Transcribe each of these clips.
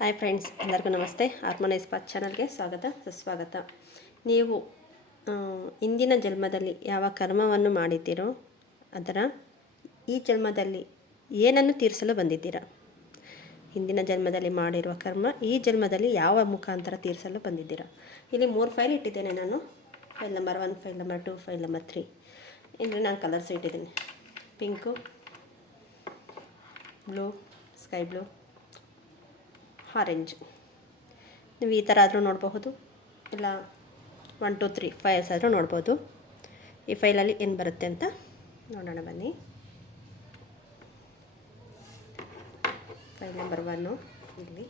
Hi friends, ಎಲ್ಲರಿಗೂ ನಮಸ್ತೆ. Harmonise path ಚಾನಲ್ಗೆ ಸ್ವಾಗತ ಸುಸ್ವಾಗತ. ನೀವು ಇಂದಿನ ಜನ್ಮದಲ್ಲಿ ಯಾವ ಕರ್ಮವನ್ನು ಮಾಡಿದ್ದೀರೋ ಅದರ ಈ ಜನ್ಮದಲ್ಲಿ ಏನನ್ನು ತೀರಿಸಲು ಬಂದಿದ್ದೀರಾ? ಹಿಂದಿನ ಜನ್ಮದಲ್ಲಿ ಮಾಡಿರುವ ಕರ್ಮ ಈ ಜನ್ಮದಲ್ಲಿ ಯಾವ ಮುಖಾಂತರ ತೀರಿಸಲು ಬಂದಿದ್ದೀರಾ? ಇಲ್ಲಿ 3 ಫೈಲ್ ಇಟ್ಟಿದ್ದೇನೆ ನಾನು. File number 1, file number 2, file number 3. ಇಲ್ಲಿ ನಾನು ಕಲರ್ಸ್ ಇಟ್ಟಿದ್ದೀನಿ: pink, blue, sky blue, orange. ನೀವು ಈ ಥರ ಆದರೂ ನೋಡಬಹುದು, ಇಲ್ಲ 1 2 3 ಫೈಲ್ಸ್ ಆದರೂ ನೋಡ್ಬೋದು. ಈ ಫೈಲಲ್ಲಿ ಏನು ಬರುತ್ತೆ ಅಂತ ನೋಡೋಣ ಬನ್ನಿ. ಫೈಲ್ ನಂಬರ್ 1 ಇಲ್ಲಿ,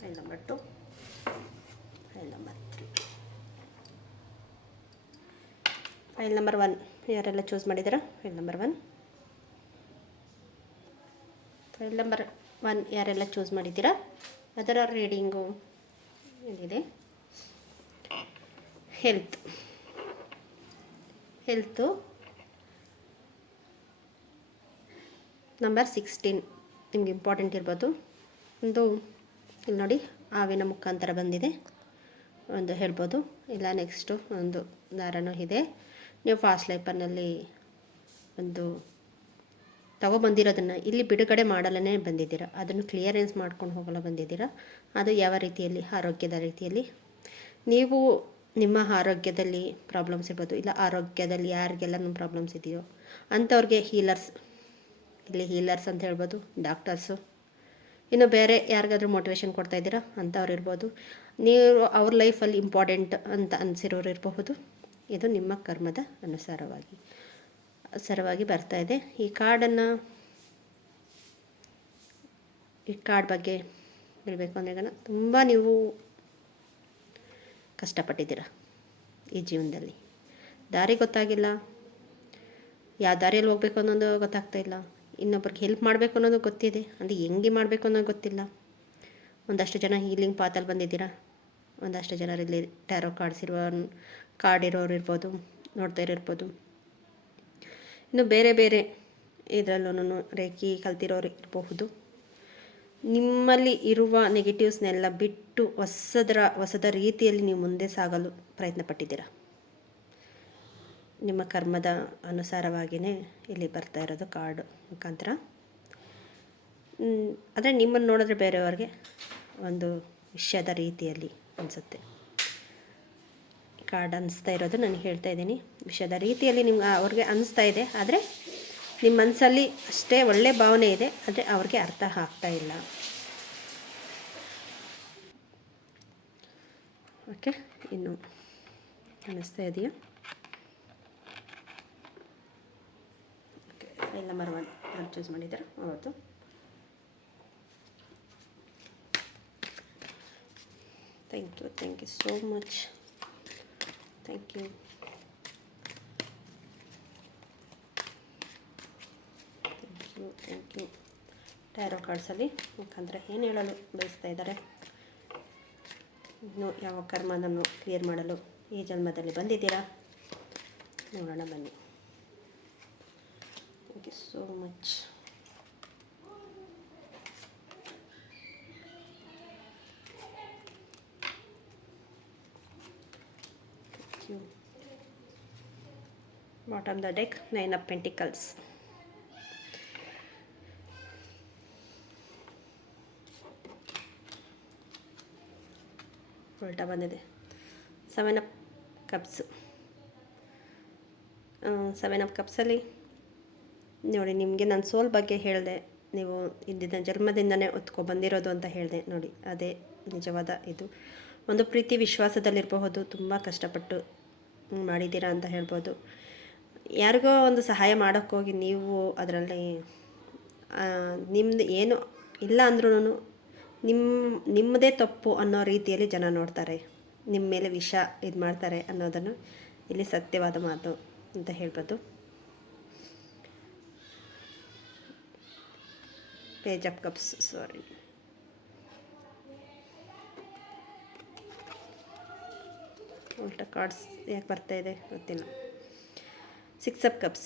file number 2, file number 3. File number 1 ಯಾರೆಲ್ಲ ಚೂಸ್ ಮಾಡಿದ್ದೀರಾ? File number 1. ಫೈಲ್ ನಂಬರ್ 1 ಯಾರೆಲ್ಲ ಚೂಸ್ ಮಾಡಿದ್ದೀರಾ? ಅದರ ರೀಡಿಂಗು ಏನಿದೆ? ಹೆಲ್ತು ನಂಬರ್ 16 ನಿಮ್ಗೆ ಇಂಪಾರ್ಟೆಂಟ್ ಇರ್ಬೋದು. ಒಂದು ಇಲ್ಲಿ ನೋಡಿ, ಹಾವಿನ ಮುಖಾಂತರ ಬಂದಿದೆ ಒಂದು ಹೇಳ್ಬೋದು. ಇಲ್ಲ ನೆಕ್ಸ್ಟು ಒಂದು ದಾರನೂ ಇದೆ. ನೀವು ಫಾಸ್ಟ್ ಲೈಫನ್ನಲ್ಲಿ ಒಂದು ತಗೊಬಂದಿರೋದನ್ನು ಇಲ್ಲಿ ಬಿಡುಗಡೆ ಮಾಡಲೇ ಬಂದಿದ್ದೀರಾ. ಅದನ್ನು ಕ್ಲಿಯರೆನ್ಸ್ ಮಾಡ್ಕೊಂಡು ಹೋಗಲು ಬಂದಿದ್ದೀರಾ. ಅದು ಯಾವ ರೀತಿಯಲ್ಲಿ? ಆರೋಗ್ಯದ ರೀತಿಯಲ್ಲಿ. ನೀವು ನಿಮ್ಮ ಆರೋಗ್ಯದಲ್ಲಿ ಪ್ರಾಬ್ಲಮ್ಸ್ ಇರ್ಬೋದು, ಇಲ್ಲ ಆರೋಗ್ಯದಲ್ಲಿ ಯಾರಿಗೆಲ್ಲ ನಿಮ್ಮ ಪ್ರಾಬ್ಲಮ್ಸ್ ಇದೆಯೋ ಅಂಥವ್ರಿಗೆ ಇಲ್ಲಿ ಹೀಲರ್ಸ್ ಅಂತ ಹೇಳ್ಬೋದು, ಡಾಕ್ಟರ್ಸು. ಇನ್ನು ಬೇರೆ ಯಾರಿಗಾದ್ರೂ ಮೋಟಿವೇಶನ್ ಕೊಡ್ತಾಯಿದ್ದೀರಾ ಅಂಥವ್ರು ಇರ್ಬೋದು. ನೀವು ಅವ್ರ ಲೈಫಲ್ಲಿ ಇಂಪಾರ್ಟೆಂಟ್ ಅಂತ ಅನಿಸಿರೋರು ಇರಬಹುದು. ಇದು ನಿಮ್ಮ ಕರ್ಮದ ಅನುಸಾರವಾಗಿ ಬರ್ತಾಯಿದೆ. ಈ ಕಾರ್ಡ್ ಬಗ್ಗೆ ಹೇಳಬೇಕು ಅಂದರೆ, ತುಂಬ ನೀವು ಕಷ್ಟಪಟ್ಟಿದ್ದೀರ ಈ ಜೀವನದಲ್ಲಿ. ದಾರಿ ಗೊತ್ತಾಗಿಲ್ಲ, ಯಾವ ದಾರಿಯಲ್ಲಿ ಹೋಗಬೇಕು ಅನ್ನೋದು ಗೊತ್ತಾಗ್ತಾ ಇಲ್ಲ. ಇನ್ನೊಬ್ರಿಗೆ ಹೆಲ್ಪ್ ಮಾಡಬೇಕು ಅನ್ನೋದು ಗೊತ್ತಿದೆ, ಅಂದರೆ ಹೆಂಗೆ ಮಾಡಬೇಕು ಅನ್ನೋದು ಗೊತ್ತಿಲ್ಲ. ಒಂದಷ್ಟು ಜನ ಹೀಲಿಂಗ್ ಪಾತಲ್ಲಿ ಬಂದಿದ್ದೀರಾ. ಒಂದಷ್ಟು ಜನರಲ್ಲಿ ಟ್ಯಾರೋ ಕಾರ್ಡ್ ಇರೋರು ಇರ್ಬೋದು, ನೋಡ್ತಾ ಇರ್ಬೋದು. ಇನ್ನು ಬೇರೆ ಬೇರೆ ಇದರಲ್ಲೂ ರೇಖಿ ಕಲ್ತಿರೋರು ಇರಬಹುದು. ನಿಮ್ಮಲ್ಲಿ ಇರುವ ನೆಗೆಟಿವ್ಸ್ನೆಲ್ಲ ಬಿಟ್ಟು ಹೊಸದ ರೀತಿಯಲ್ಲಿ ನೀವು ಮುಂದೆ ಸಾಗಲು ಪ್ರಯತ್ನ ಪಟ್ಟಿದ್ದೀರಾ. ನಿಮ್ಮ ಕರ್ಮದ ಅನುಸಾರವಾಗಿಯೇ ಇಲ್ಲಿ ಬರ್ತಾ ಇರೋದು ಕಾರ್ಡ್ ಮುಖಾಂತರ. ಆದರೆ ನಿಮ್ಮನ್ನು ನೋಡಿದ್ರೆ ಬೇರೆಯವ್ರಿಗೆ ಒಂದು ವಿಷಯದ ರೀತಿಯಲ್ಲಿ ಅನಿಸುತ್ತೆ. ಕಾರ್ಡ್ ಅನಿಸ್ತಾ ಇರೋದು ನಾನು ಹೇಳ್ತಾ ಇದ್ದೀನಿ, ವಿಷಯದ ರೀತಿಯಲ್ಲಿ ನಿಮ್ಗೆ ಅವ್ರಿಗೆ ಅನಿಸ್ತಾ ಇದೆ. ಆದರೆ ನಿಮ್ಮ ಮನಸ್ಸಲ್ಲಿ ಅಷ್ಟೇ ಒಳ್ಳೆ ಭಾವನೆ ಇದೆ, ಆದರೆ ಅವ್ರಿಗೆ ಅರ್ಥ ಆಗ್ತಾ ಇಲ್ಲ. ಓಕೆ, ಇನ್ನು ಅನಿಸ್ತಾ ಇದೆಯಾ? ಓಕೆ, ಫೈಲ್ ನಂಬರ್ 1 ಯಾರು ಚೂಸ್ ಮಾಡಿದ್ದಾರೆ ಹೌದು. Thank you so much. Thank you. Tarot ಕಾರ್ಡ್ಸಲ್ಲಿ ಮುಖಾಂತರ ಏನು ಹೇಳಲು ಬಯಸ್ತಾ ಇದ್ದಾರೆ? ಇನ್ನು ಯಾವ ಕರ್ಮವನ್ನು ಕ್ಲಿಯರ್ ಮಾಡಲು ಈ ಜನ್ಮದಲ್ಲಿ ಬಂದಿದ್ದೀರಾ ನೋಡೋಣ ಬನ್ನಿ. Thank you so much. Bottom of the deck, 9 of Pentacles. ಉಲ್ಟಾ ಬಂದಿದೆ 7 of Cups. 7 of Cupsಲ್ಲಿ ನೋಡಿ, ನಿಮಗೆ ನಾನು ಸೋಲ್ ಬಗ್ಗೆ ಹೇಳಿದೆ. ನೀವು ಇಂದಿನ ಜನ್ಮದಿಂದನೇ ಬಂದಿರೋದು ಅಂತ ಹೇಳಿದೆ ನೋಡಿ. ಅದೇ ನಿಜವಾದ ಇದು. ಒಂದು ಪ್ರೀತಿ ವಿಶ್ವಾಸದಲ್ಲಿರಬಹುದು, ತುಂಬ ಕಷ್ಟಪಟ್ಟು ಮಾಡಿದ್ದೀರಾ ಅಂತ ಹೇಳ್ಬೋದು. ಯಾರಿಗೋ ಒಂದು ಸಹಾಯ ಮಾಡೋಕ್ಕೋಗಿ ನೀವು ಅದರಲ್ಲಿ ನಿಮ್ಮದು ಏನು ಇಲ್ಲ ಅಂದ್ರೂ ನಿಮ್ಮದೇ ತಪ್ಪು ಅನ್ನೋ ರೀತಿಯಲ್ಲಿ ಜನ ನೋಡ್ತಾರೆ, ನಿಮ್ಮ ಮೇಲೆ ವಿಷ ಇದು ಮಾಡ್ತಾರೆ ಅನ್ನೋದನ್ನು ಇಲ್ಲಿ ಸತ್ಯವಾದ ಮಾತು ಅಂತ ಹೇಳ್ಬೋದು. ಪೇಜ್ ಆಫ್ ಕಪ್ಸ್, ಸಾರಿ. ಉಲ್ಟಾ ಕಾರ್ಡ್ಸ್ ಯಾಕೆ ಬರ್ತಾಯಿದೆ ಗೊತ್ತಿಲ್ಲ. 6 of Cups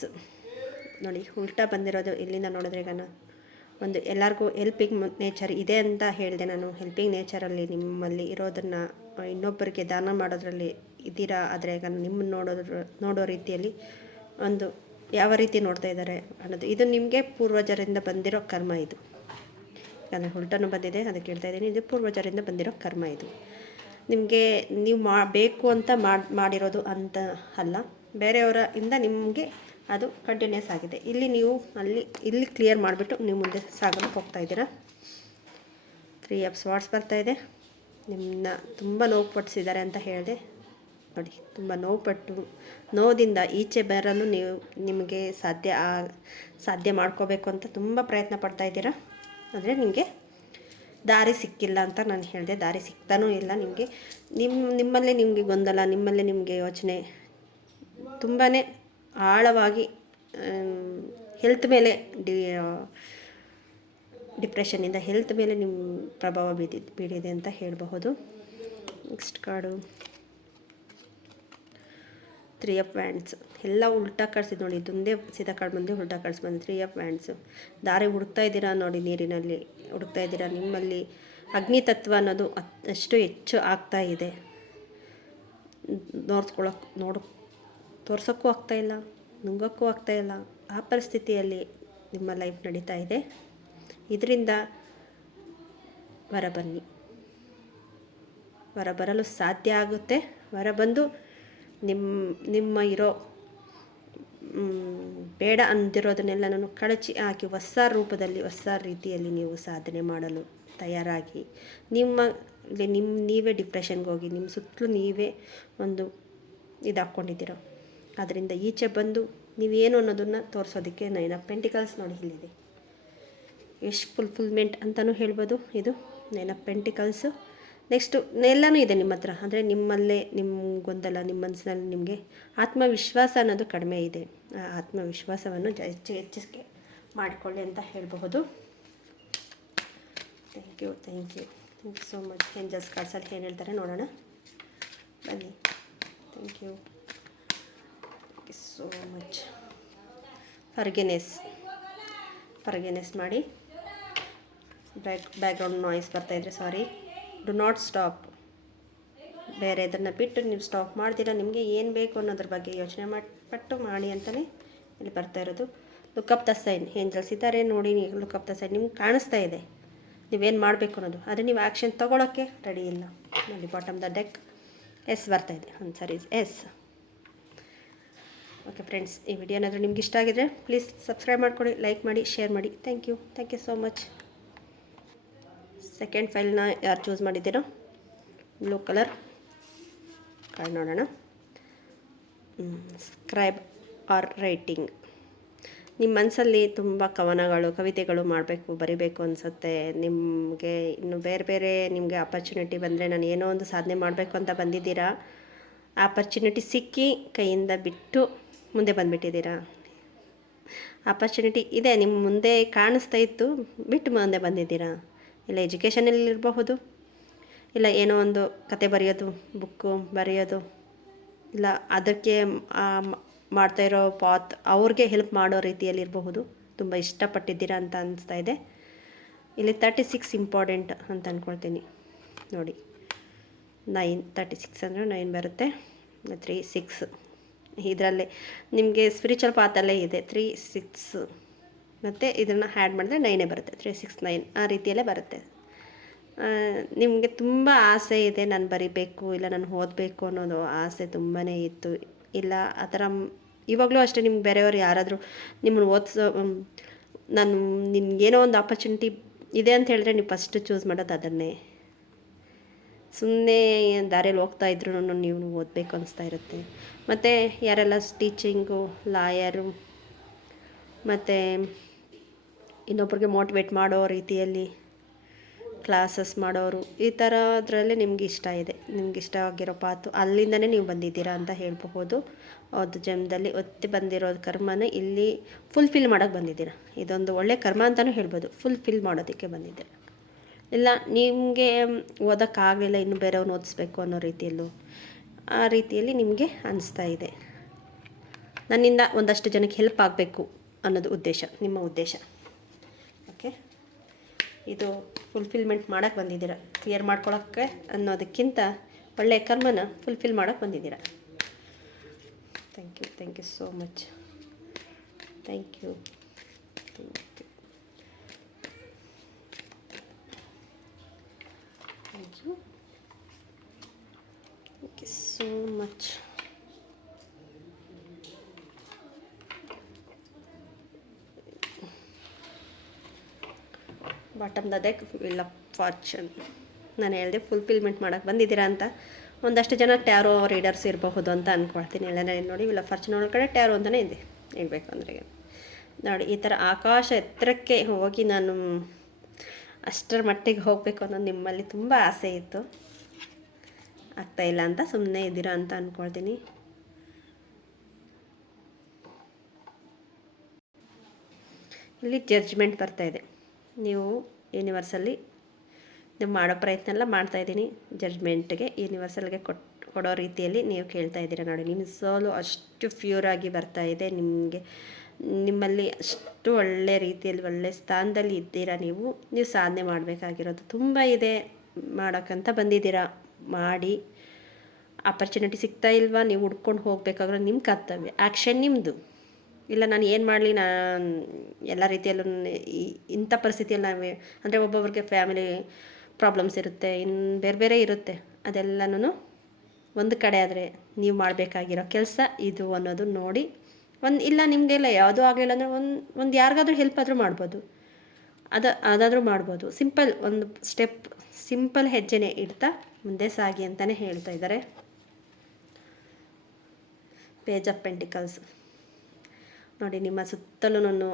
ನೋಡಿ, ಉಲ್ಟಾ ಬಂದಿರೋದು ಇಲ್ಲಿಂದ ನೋಡಿದ್ರೆ ಒಂದು ಎಲ್ಲರಿಗೂ ಹೆಲ್ಪಿಂಗ್ ನೇಚರ್ ಇದೆ ಅಂತ ಹೇಳಿದೆ ನಾನು. ಹೆಲ್ಪಿಂಗ್ ನೇಚರಲ್ಲಿ ನಿಮ್ಮಲ್ಲಿ ಇರೋದನ್ನು ಇನ್ನೊಬ್ಬರಿಗೆ ದಾನ ಮಾಡೋದ್ರಲ್ಲಿ ಇದ್ದೀರಾ. ಆದರೆ ಈಗ ನಿಮ್ಮನ್ನು ನೋಡೋ ರೀತಿಯಲ್ಲಿ ಒಂದು ಯಾವ ರೀತಿ ನೋಡ್ತಾ ಇದ್ದಾರೆ ಅನ್ನೋದು, ಇದು ನಿಮಗೆ ಪೂರ್ವಜರಿಂದ ಬಂದಿರೋ ಕರ್ಮ ಇದು. ಯಾಕಂದರೆ ಉಲ್ಟನೂ ಬಂದಿದೆ, ಅದಕ್ಕೆ ಹೇಳ್ತಾ ಇದ್ದೀನಿ, ಇದು ಪೂರ್ವಜರಿಂದ ಬಂದಿರೋ ಕರ್ಮ ಇದು. ನಿಮಗೆ ನೀವು ಬೇಕು ಅಂತ ಮಾಡಿರೋದು ಅಂತ ಅಲ್ಲ, ಬೇರೆಯವರ ಇಂದ ನಿಮಗೆ ಅದು ಕಂಟಿನ್ಯೂಸ್ ಆಗಿದೆ. ಇಲ್ಲಿ ನೀವು ಇಲ್ಲಿ ಕ್ಲಿಯರ್ ಮಾಡಿಬಿಟ್ಟು ನೀವು ಮುಂದೆ ಸಾಗಲು ಹೋಗ್ತಾಯಿದ್ದೀರಾ. 3 ಆಫ್ ಸ್ವಾರ್ಡ್ಸ್ ಬರ್ತಾಯಿದೆ. ನಿಮ್ಮನ್ನ ತುಂಬ ನೋವು ಪಡಿಸಿದ್ದಾರೆ ಅಂತ ಹೇಳಿದೆ ನೋಡಿ. ತುಂಬ ನೋದಿಂದ ಈಚೆ ಬರಲು ನಿಮಗೆ ಸಾಧ್ಯ ಮಾಡ್ಕೋಬೇಕು ಅಂತ ತುಂಬ ಪ್ರಯತ್ನ ಪಡ್ತಾಯಿದ್ದೀರಾ. ಆದರೆ ನಿಮಗೆ ದಾರಿ ಸಿಕ್ಕಿಲ್ಲ ಅಂತ ನಾನು ಹೇಳಿದೆ. ದಾರಿ ಸಿಗ್ತಾನೂ ಇಲ್ಲ ನಿಮಗೆ. ನಿಮ್ಮಲ್ಲೇ ನಿಮಗೆ ಗೊಂದಲ, ನಿಮ್ಮಲ್ಲೇ ನಿಮಗೆ ಯೋಚನೆ ತುಂಬಾ ಆಳವಾಗಿ ಹೆಲ್ತ್ ಮೇಲೆ ಡಿಪ್ರೆಷನ್ನಿಂದ ಹೆಲ್ತ್ ಮೇಲೆ ನಿಮ್ಮ ಪ್ರಭಾವ ಬೀರಿದೆ ಅಂತ ಹೇಳಬಹುದು. Next card 3 of wands. ಎಲ್ಲ ಉಲ್ಟಾ ಕಳಿಸಿದ್ದು ನೋಡಿ, ಇದೊಂದೇ ಸೀದಾ ಕಾರ್ಡ್ ಮುಂದೆ ಉಲ್ಟಾ ಕಳಿಸಿ ಬಂದು 3 ಆಫ್ ವ್ಯಾಂಡ್ಸು. ದಾರಿ ಹುಡುಕ್ತಾ ಇದ್ದೀರಾ ನೋಡಿ, ನೀರಿನಲ್ಲಿ ಹುಡುಕ್ತಾ ಇದ್ದೀರಾ. ನಿಮ್ಮಲ್ಲಿ ಅಗ್ನಿ ತತ್ವ ಅನ್ನೋದು ಅಷ್ಟು ಹೆಚ್ಚು ಆಗ್ತಾ ಇದೆ. ತೋರ್ಸೋಕ್ಕೂ ಆಗ್ತಾಯಿಲ್ಲ, ನುಂಗೋಕ್ಕೂ ಆಗ್ತಾಯಿಲ್ಲ. ಆ ಪರಿಸ್ಥಿತಿಯಲ್ಲಿ ನಿಮ್ಮ ಲೈಫ್ ನಡೀತಾ ಇದೆ. ಇದರಿಂದ ಹೊರಬನ್ನಿ. ಹೊರಬರಲು ಸಾಧ್ಯ ಆಗುತ್ತೆ. ಹೊರಬಂದು ನಿಮ್ಮ ಇರೋ ಬೇಡ ಅಂದಿರೋದನ್ನೆಲ್ಲನೂ ಕಳಚಿ ಹಾಕಿ ಹೊಸ ರೂಪದಲ್ಲಿ, ಹೊಸ ರೀತಿಯಲ್ಲಿ ನೀವು ಸಾಧನೆ ಮಾಡಲು ತಯಾರಾಗಿ ನೀವೇ ಡಿಪ್ರೆಷನ್ಗೆ ಹೋಗಿ ನಿಮ್ಮ ಸುತ್ತಲೂ ನೀವೇ ಒಂದು ಹಾಕ್ಕೊಂಡಿದ್ದೀರ. ಅದರಿಂದ ಈಚೆ ಬಂದು ನೀವೇನು ಅನ್ನೋದನ್ನು ತೋರಿಸೋದಕ್ಕೆ 9 ಆಫ್ ಪೆಂಟಿಕಲ್ಸ್ ನೋಡಿ ಇಲ್ಲಿದೆ. ಎಷ್ಟು ಫುಲ್ಫಿಲ್ಮೆಂಟ್ ಅಂತಲೂ ಹೇಳ್ಬೋದು ಇದು 9 ಆಫ್ ಪೆಂಟಿಕಲ್ಸು. ನೆಕ್ಸ್ಟು ಎಲ್ಲನೂ ಇದೆ ನಿಮ್ಮ ಹತ್ರ. ಅಂದರೆ ನಿಮ್ಮಲ್ಲೇ ನಿಮ್ಮ ಗೊಂದಲ, ನಿಮ್ಮ ಮನಸ್ಸಿನಲ್ಲಿ ನಿಮಗೆ ಆತ್ಮವಿಶ್ವಾಸ ಅನ್ನೋದು ಕಡಿಮೆ ಇದೆ. ಆ ಆತ್ಮವಿಶ್ವಾಸವನ್ನು ಹೆಚ್ಚಿಗೆ ಮಾಡಿಕೊಳ್ಳಿ ಅಂತ ಹೇಳಬಹುದು. Thank you so much. Angels ಕಾರ್ಡ್ಸಲ್ಲಿ ಏನು ಹೇಳ್ತಾರೆ ನೋಡೋಣ ಬನ್ನಿ. Thank you so much. Forgiveness ಮಾಡಿ. ಬ್ಯಾಕ್ಗ್ರೌಂಡ್ ನಾಯ್ಸ್ ಬರ್ತಾಯಿದ್ರೆ ಸಾರಿ. Do not stop. ಬೇರೆ ಇದನ್ನು ಬಿಟ್ಟು ನೀವು ಸ್ಟಾಪ್ ಮಾಡ್ತೀರಾ. ನಿಮಗೆ ಏನು ಬೇಕು ಅನ್ನೋದ್ರ ಬಗ್ಗೆ ಯೋಚನೆ ಮಾಡಿ ಅಂತಲೇ ಇಲ್ಲಿ ಬರ್ತಾ ಇರೋದು. Lookup the sign. ಏಂಜಲ್ಸ್ ಇದ್ದಾರೆ ನೋಡಿ. ಲುಕಪ್ ದ ಸೈನ್ ನಿಮ್ಗೆ ಕಾಣಿಸ್ತಾ ಇದೆ ನೀವೇನು ಮಾಡಬೇಕು ಅನ್ನೋದು. ಆದರೆ ನೀವು ಆ್ಯಕ್ಷನ್ ತೊಗೊಳೋಕ್ಕೆ ರೆಡಿ ಇಲ್ಲ ನೋಡಿ. ಬಾಟಮ್ ದ ಡೆಕ್ ಎಸ್ ಬರ್ತಾಯಿದೆ. Answer is yes. Okay friends, ಈ ವಿಡಿಯೋ ಏನಾದರೂ ನಿಮ್ಗೆ ಇಷ್ಟ ಆಗಿದ್ರೆ ಪ್ಲೀಸ್ ಸಬ್ಸ್ಕ್ರೈಬ್ ಮಾಡಿಕೊಡಿ, ಲೈಕ್ ಮಾಡಿ, ಶೇರ್ ಮಾಡಿ. Thank you so much. Second ಫೈಲ್ನ ಯಾರು ಚೂಸ್ ಮಾಡಿದ್ದೀರೋ ಬ್ಲೂ ಕಲರ್ ಕಾರ್ಡ್ ನೋಡೋಣ. Scribe or writing. ನಿಮ್ಮ ಮನಸ್ಸಲ್ಲಿ ತುಂಬ ಕವಿತೆಗಳು ಬರಿಬೇಕು ಅನಿಸುತ್ತೆ ನಿಮಗೆ. ಇನ್ನು ಬೇರೆ ನಿಮಗೆ ಆಪರ್ಚುನಿಟಿ ಬಂದರೆ, ನಾನು ಏನೋ ಒಂದು ಸಾಧನೆ ಮಾಡಬೇಕು ಅಂತ ಬಂದಿದ್ದೀರಾ. ಆಪರ್ಚುನಿಟಿ ಸಿಕ್ಕಿ ಕೈಯಿಂದ ಬಿಟ್ಟು ಮುಂದೆ ಬಂದುಬಿಟ್ಟಿದ್ದೀರಾ. ಆಪರ್ಚುನಿಟಿ ಇದೆ ನಿಮ್ಮ ಮುಂದೆ ಕಾಣಿಸ್ತಾ ಇತ್ತು, ಬಿಟ್ಟು ಮುಂದೆ ಬಂದಿದ್ದೀರಾ. ಇಲ್ಲ ಎಜುಕೇಷನಲ್ಲಿ ಇರಬಹುದು, ಇಲ್ಲ ಏನೋ ಒಂದು ಕತೆ ಬರೆಯೋದು, ಬುಕ್ಕು ಬರೆಯೋದು, ಇಲ್ಲ ಅದಕ್ಕೆ ಮಾಡ್ತಾ ಇರೋ ಪಾತ್ ಅವ್ರಿಗೆ ಹೆಲ್ಪ್ ಮಾಡೋ ರೀತಿಯಲ್ಲಿ ಇರಬಹುದು. ತುಂಬ ಇಷ್ಟಪಟ್ಟಿದ್ದೀರಾ ಅಂತ ಅನಿಸ್ತಾ ಇದೆ. ಇಲ್ಲಿ 36 ಇಂಪಾರ್ಟೆಂಟ್ ಅಂತ ಅಂದ್ಕೊಳ್ತೀನಿ ನೋಡಿ. 36 ಅಂದರೆ 9 ಬರುತ್ತೆ. 3 6 ಇದರಲ್ಲೇ ನಿಮಗೆ ಸ್ಪಿರಿಚುವಲ್ ಪಾತಲ್ಲೇ ಇದೆ. 3 6 ಮತ್ತು ಇದನ್ನು ಆ್ಯಡ್ ಮಾಡಿದ್ರೆ 9 ಬರುತ್ತೆ. 3 6 9 ಆ ರೀತಿಯಲ್ಲೇ ಬರುತ್ತೆ. ನಿಮಗೆ ತುಂಬ ಆಸೆ ಇದೆ, ನಾನು ಬರಿಬೇಕು, ಇಲ್ಲ ನಾನು ಓದಬೇಕು ಅನ್ನೋದು ಆಸೆ ತುಂಬಾ ಇತ್ತು. ಇಲ್ಲ ಆ ಥರ ಇವಾಗಲೂ ಅಷ್ಟೇ. ನಿಮ್ಗೆ ಬೇರೆಯವರು ಯಾರಾದರೂ ನಿಮ್ಮನ್ನು ನಿಮ್ಗೇನೋ ಒಂದು ಆಪರ್ಚುನಿಟಿ ಇದೆ ಅಂತ ಹೇಳಿದ್ರೆ ನೀವು ಫಸ್ಟ್ ಚೂಸ್ ಮಾಡೋದು ಅದನ್ನೇ. ಸುಮ್ಮನೆ ದಾರಿಯಲ್ಲಿ ಹೋಗ್ತಾ ಇದ್ರು ನೀವು ಓದಬೇಕು ಅನಿಸ್ತಾ ಇರುತ್ತೆ. ಮತ್ತು ಯಾರೆಲ್ಲ ಟೀಚಿಂಗು, ಲಾಯರು, ಮತ್ತು ಇನ್ನೊಬ್ರಿಗೆ ಮೋಟಿವೇಟ್ ಮಾಡೋ ರೀತಿಯಲ್ಲಿ ಕ್ಲಾಸಸ್ ಮಾಡೋರು, ಈ ಥರದ್ರಲ್ಲಿ ನಿಮ್ಗೆ ಇಷ್ಟ ಇದೆ. ನಿಮ್ಗೆ ಇಷ್ಟ ಆಗಿರೋ ಪಾತು ಅಲ್ಲಿಂದನೇ ನೀವು ಬಂದಿದ್ದೀರಾ ಅಂತ ಹೇಳಬಹುದು. ಅದು ಜನ್ಮದಲ್ಲಿ ಒತ್ತಿ ಬಂದಿರೋದು ಕರ್ಮನ ಇಲ್ಲಿ ಫುಲ್ಫಿಲ್ ಮಾಡೋಕ್ಕೆ ಬಂದಿದ್ದೀರಾ. ಇದೊಂದು ಒಳ್ಳೆ ಕರ್ಮ ಅಂತಲೂ ಹೇಳ್ಬೋದು. ಫುಲ್ಫಿಲ್ ಮಾಡೋದಕ್ಕೆ ಬಂದಿದ್ದೀರಾ. ಇಲ್ಲ ನಿಮಗೆ ಓದೋಕ್ಕಾಗಲಿಲ್ಲ, ಇನ್ನು ಬೇರೆಯವ್ರನ್ನ ಓದಿಸ್ಬೇಕು ಅನ್ನೋ ರೀತಿಯಲ್ಲೂ ಆ ರೀತಿಯಲ್ಲಿ ನಿಮಗೆ ಅನಿಸ್ತಾ ಇದೆ. ನನ್ನಿಂದ ಒಂದಷ್ಟು ಜನಕ್ಕೆ ಹೆಲ್ಪ್ ಆಗಬೇಕು ಅನ್ನೋದು ಉದ್ದೇಶ, ನಿಮ್ಮ ಉದ್ದೇಶ. ಓಕೆ. ಇದು ಫುಲ್ಫಿಲ್ಮೆಂಟ್ ಮಾಡೋಕ್ಕೆ ಬಂದಿದ್ದೀರಾ, ಕ್ಲಿಯರ್ ಮಾಡ್ಕೊಳಕ್ಕೆ ಅನ್ನೋದಕ್ಕಿಂತ ಒಳ್ಳೆಯ ಕರ್ಮನ ಫುಲ್ಫಿಲ್ ಮಾಡೋಕ್ಕೆ ಬಂದಿದ್ದೀರಾ. Thank you so much. Thank you so much. Bottom the deck wheel of fortune. ನಾನು ಹೇಳಿದೆ ಫುಲ್ಫಿಲ್ಮೆಂಟ್ ಮಾಡೋಕ್ಕೆ ಬಂದಿದ್ದೀರಾ ಅಂತ. ಒಂದಷ್ಟು ಜನ ಟ್ಯಾರೋ ರೀಡರ್ಸ್ ಇರಬಹುದು ಅಂತ ಅಂದ್ಕೊಳ್ತೀನಿ. ಎಲ್ಲ ನೋಡಿ ವಿಲ್ ಆಫ್ ಫಾರ್ಚೂನ್ ಒಳಗಡೆ ಟ್ಯಾರೋ ಅಂತಲೇ ಇದೆ ಹೇಳ್ಬೇಕು ಅಂದರೆ. ನೋಡಿ ಈ ಥರ ಆಕಾಶ ಎತ್ತರಕ್ಕೆ ಹೋಗಿ ನಾನು ಅಷ್ಟರ ಮಟ್ಟಿಗೆ ಹೋಗಬೇಕು ಅನ್ನೋದು ನಿಮ್ಮಲ್ಲಿ ತುಂಬ ಆಸೆ ಇತ್ತು. ಆಗ್ತಾಯಿಲ್ಲ ಅಂತ ಸುಮ್ಮನೆ ಇದ್ದೀರಾ ಅಂತ ಅಂದ್ಕೊಳ್ತೀನಿ. ಇಲ್ಲಿ ಜಡ್ಜ್ಮೆಂಟ್ ಬರ್ತಾಯಿದೆ. ನೀವು ಯೂನಿವರ್ಸಲ್ಲಿ ನೀವು ಮಾಡೋ ಪ್ರಯತ್ನ ಎಲ್ಲ ಮಾಡ್ತಾಯಿದ್ದೀನಿ. ಜಡ್ಜ್ಮೆಂಟ್ಗೆ ಯೂನಿವರ್ಸಲ್ಗೆ ಕೊಡೋ ರೀತಿಯಲ್ಲಿ ನೀವು ಕೇಳ್ತಾ ಇದ್ದೀರಾ. ನೋಡಿ ನಿಮ್ಮ ಸೋಲು ಅಷ್ಟು ಪ್ಯೂರಾಗಿ ಬರ್ತಾಯಿದೆ. ನಿಮ್ಮಲ್ಲಿ ಅಷ್ಟು ಒಳ್ಳೆ ರೀತಿಯಲ್ಲಿ ಒಳ್ಳೆ ಸ್ಥಾನದಲ್ಲಿ ಇದ್ದೀರಾ. ನೀವು ಸಾಧನೆ ಮಾಡಬೇಕಾಗಿರೋದು ತುಂಬ ಇದೆ, ಮಾಡೋಕ್ಕಂತ ಬಂದಿದ್ದೀರಾ. ಮಾಡಿ. ಆಪರ್ಚುನಿಟಿ ಸಿಗ್ತಾ ಇಲ್ವಾ, ನೀವು ಹುಡ್ಕೊಂಡು ಹೋಗಬೇಕಾದ್ರೆ ನಿಮ್ಮ ಕರ್ತವ್ಯ, ಆ್ಯಕ್ಷನ್ ನಿಮ್ಮದು. ಇಲ್ಲ ನಾನು ಏನು ಮಾಡಲಿ, ನಾನು ಎಲ್ಲ ರೀತಿಯಲ್ಲೂ ಇಂಥ ಪರಿಸ್ಥಿತಿಯಲ್ಲಿ ನಾವೇ ಅಂದರೆ ಒಬ್ಬೊಬ್ರಿಗೆ ಫ್ಯಾಮಿಲಿ ಪ್ರಾಬ್ಲಮ್ಸ್ ಇರುತ್ತೆ, ಇನ್ನು ಬೇರೆ ಬೇರೆ ಇರುತ್ತೆ. ಅದೆಲ್ಲನೂ ಒಂದು ಕಡೆ ಆದರೆ ನೀವು ಮಾಡಬೇಕಾಗಿರೋ ಕೆಲಸ ಇದು ಅನ್ನೋದು ನೋಡಿ. ಇಲ್ಲ ನಿಮಗೆಲ್ಲ ಯಾವುದೂ ಆಗಲಿಲ್ಲ ಅಂದರೆ ಒಂದು ಯಾರಿಗಾದ್ರೂ ಹೆಲ್ಪ್ ಆದರೂ ಮಾಡ್ಬೋದು. ಅದಾದರೂ ಮಾಡ್ಬೋದು. ಒಂದು ಸ್ಟೆಪ್ ಸಿಂಪಲ್ ಹೆಜ್ಜೆನೇ ಇಡ್ತಾ ಮುಂದೆ ಸಾಗಿ ಅಂತಲೇ ಹೇಳ್ತಾ ಇದ್ದಾರೆ. ಪೇಜ್ ಆಫ್ ಪೆಂಟಿಕಲ್ಸ್ ನೋಡಿ, ನಿಮ್ಮ ಸುತ್ತಲೂ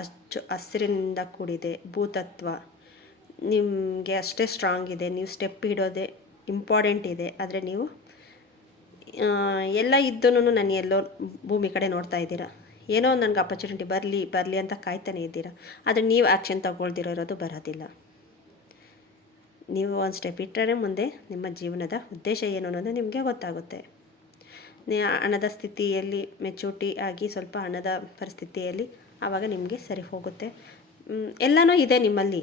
ಅಷ್ಟು ಹಸಿರಿನಿಂದ ಕೂಡಿದೆ. ಭೂತತ್ವ ನಿಮಗೆ ಅಷ್ಟೇ ಸ್ಟ್ರಾಂಗ್ ಇದೆ. ನೀವು ಸ್ಟೆಪ್ ಇಡೋದೇ ಇಂಪಾರ್ಟೆಂಟ್ ಇದೆ. ಆದರೆ ನೀವು ಎಲ್ಲ ಇದ್ದೂ ನಾನು ಎಲ್ಲೋ ಭೂಮಿ ಕಡೆ ನೋಡ್ತಾ ಇದ್ದೀರಾ. ಏನೋ ನನಗೆ ಆಪರ್ಚುನಿಟಿ ಬರಲಿ ಅಂತ ಕಾಯ್ತಾನೆ ಇದ್ದೀರಾ. ಆದರೆ ನೀವು ಆ್ಯಕ್ಷನ್ ತಗೊಳ್ದಿರೋದು ಬರೋದಿಲ್ಲ. ನೀವು ಒಂದು ಸ್ಟೆಪ್ ಇಟ್ಟರೆ ಮುಂದೆ ನಿಮ್ಮ ಜೀವನದ ಉದ್ದೇಶ ಏನು ಅನ್ನೋದು ನಿಮಗೆ ಗೊತ್ತಾಗುತ್ತೆ. ಹಣದ ಸ್ಥಿತಿಯಲ್ಲಿ ಮೆಚೂರಿಟಿ ಆಗಿ ಸ್ವಲ್ಪ ಹಣದ ಪರಿಸ್ಥಿತಿಯಲ್ಲಿ ಆವಾಗ ನಿಮಗೆ ಸರಿ ಹೋಗುತ್ತೆ. ಎಲ್ಲನೂ ಇದೆ ನಿಮ್ಮಲ್ಲಿ.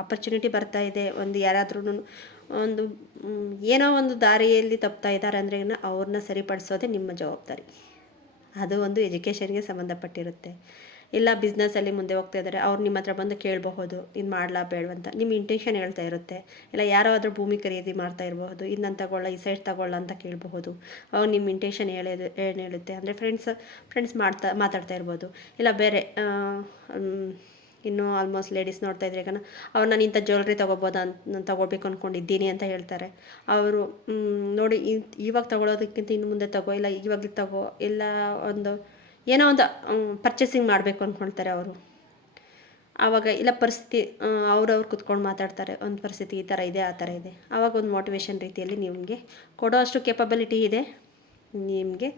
ಆಪರ್ಚುನಿಟಿ ಬರ್ತಾ ಇದೆ. ಯಾರಾದ್ರೂ ಏನೋ ಒಂದು ದಾರಿಯಲ್ಲಿ ತಪ್ತಾ ಇದ್ದಾರೆ ಅಂದರೆ ಅವ್ರನ್ನ ಸರಿಪಡಿಸೋದೇ ನಿಮ್ಮ ಜವಾಬ್ದಾರಿ. ಅದು ಒಂದು ಎಜುಕೇಷನ್ಗೆ ಸಂಬಂಧಪಟ್ಟಿರುತ್ತೆ. ಇಲ್ಲ ಬಿಸ್ನೆಸ್ಸಲ್ಲಿ ಮುಂದೆ ಹೋಗ್ತಾ ಇದ್ದಾರೆ, ಅವ್ರು ನಿಮ್ಮ ಹತ್ರ ಬಂದು ಕೇಳಬಹುದು, ಇದು ಮಾಡಲಾ ಬೇಡವಂತ. ನಿಮ್ಮ ಇಂಟೆನ್ಷನ್ ಹೇಳ್ತಾ ಇರುತ್ತೆ. ಇಲ್ಲ ಯಾರಾದರೂ ಭೂಮಿ ಖರೀದಿ ಮಾಡ್ತಾ ಇರಬಹುದು, ಇದು ನಾನು ತಗೊಳ್ಳ, ಈ ಸೈಡ್ ತಗೊಳ್ಳ ಅಂತ ಕೇಳಬಹುದು. ಅವಾಗ ನಿಮ್ಮ ಇಂಟೆನ್ಷನ್ ಏನು ಹೇಳುತ್ತೆ ಅಂದರೆ ಫ್ರೆಂಡ್ಸ್ ಮಾತಾಡ್ತಾ ಇರ್ಬೋದು. ಇಲ್ಲ ಬೇರೆ ಇನ್ನೂ ಆಲ್ಮೋಸ್ಟ್ ಲೇಡೀಸ್ ನೋಡ್ತಾ ಇದ್ರೆ ಈಗ ಅವ್ರು ನಾನು ಇಂಥ ಜ್ಯುವೆಲ್ರಿ ತೊಗೋಬೋದಾ ಅಂತ ನಾನು ತೊಗೋಬೇಕು ಅಂದ್ಕೊಂಡಿದ್ದೀನಿ ಅಂತ ಹೇಳ್ತಾರೆ. ಅವರು ನೋಡಿ ಇವಾಗ ತೊಗೊಳೋದಕ್ಕಿಂತ ಇನ್ನು ಮುಂದೆ ತಗೋ, ಇಲ್ಲ ಇವಾಗಲೇ ತಗೋ, ಇಲ್ಲ ಏನೋ ಒಂದು ಪರ್ಚೇಸಿಂಗ್ ಮಾಡಬೇಕು ಅಂದ್ಕೊಳ್ತಾರೆ ಅವರು. ಆವಾಗ ಇಲ್ಲ ಪರಿಸ್ಥಿತಿ ಅವ್ರವ್ರು ಕುತ್ಕೊಂಡು ಮಾತಾಡ್ತಾರೆ. ಒಂದು ಪರಿಸ್ಥಿತಿ ಈ ಥರ ಇದೆ, ಆ ಥರ ಇದೆ. ಆವಾಗ ಒಂದು ಮೋಟಿವೇಶನ್ ರೀತಿಯಲ್ಲಿ ನಿಮಗೆ ಕೊಡೋ ಅಷ್ಟು ಕೆಪಬಿಲಿಟಿ ಇದೆ ನಿಮಗೆ.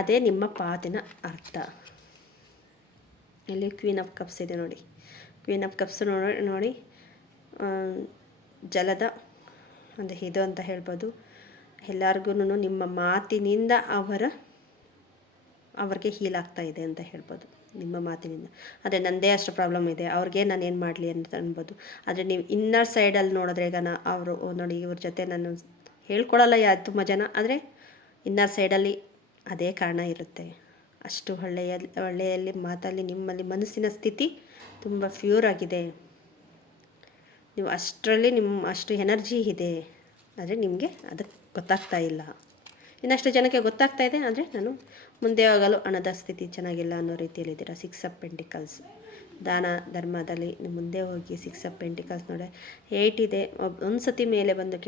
ಅದೇ ನಿಮ್ಮ ಪಾತಿನ ಅರ್ಥ. ಇಲ್ಲಿ ಕ್ವೀನ್ ಆಫ್ ಕಪ್ಸ್ ಇದೆ ನೋಡಿ. ಕ್ವೀನ್ ಆಫ್ ಕಪ್ಸ್ ನೋಡಿ ಜಲದ ಒಂದು ಇದು ಅಂತ ಹೇಳ್ಬೋದು. ಎಲ್ಲರಿಗೂ ನಿಮ್ಮ ಮಾತಿನಿಂದ ಅವ್ರಿಗೆ ಹೀಲ್ ಆಗ್ತಾ ಇದೆ ಅಂತ ಹೇಳ್ಬೋದು. ನಿಮ್ಮ ಮಾತಿನಿಂದ. ಅದೇ ನನ್ನದೇ ಅಷ್ಟು ಪ್ರಾಬ್ಲಮ್ ಇದೆ, ಅವ್ರಿಗೆ ನಾನು ಏನು ಮಾಡಲಿ ಅಂತ ಅನ್ಬೋದು. ಆದರೆ ನೀವು ಇನ್ನರ್ ಸೈಡಲ್ಲಿ ನೋಡಿದ್ರೆ ಈಗ ಅವರು ನೋಡಿ ಇವ್ರ ಜೊತೆ ನಾನು ಹೇಳ್ಕೊಡಲ್ಲ ತುಂಬ ಜನ, ಆದರೆ ಇನ್ನರ್ ಸೈಡಲ್ಲಿ ಅದೇ ಕಾರಣ ಇರುತ್ತೆ. ಅಷ್ಟು ಒಳ್ಳೆಯಲ್ಲಿ ಮಾತಲ್ಲಿ ನಿಮ್ಮಲ್ಲಿ ಮನಸ್ಸಿನ ಸ್ಥಿತಿ ತುಂಬ ಪ್ಯೂರ್ ಆಗಿದೆ. ನೀವು ಅಷ್ಟರಲ್ಲಿ ಅಷ್ಟು ಎನರ್ಜಿ ಇದೆ. ಆದರೆ ನಿಮಗೆ ಅದಕ್ಕೆ ಗೊತ್ತಾಗ್ತಾ ಇಲ್ಲ. ಇನ್ನಷ್ಟು ಜನಕ್ಕೆ ಗೊತ್ತಾಗ್ತಾ ಇದೆ, ಆದರೆ ನಾನು ಮುಂದೆ ಹೋಗಲು ಹಣದ ಸ್ಥಿತಿ ಚೆನ್ನಾಗಿಲ್ಲ ಅನ್ನೋ ರೀತಿಯಲ್ಲಿದ್ದೀರಾ. 6 ಆಫ್ ಪೆಂಟಿಕಲ್ಸ್ ದಾನ ಧರ್ಮದಲ್ಲಿ ನೀವು ಮುಂದೆ ಹೋಗಿ. 6 ಆಫ್ ಪೆಂಟಿಕಲ್ಸ್ ನೋಡಿ 8 ಇದೆ. ಒಂದು ಸತಿ ಮೇಲೆ ಬಂದು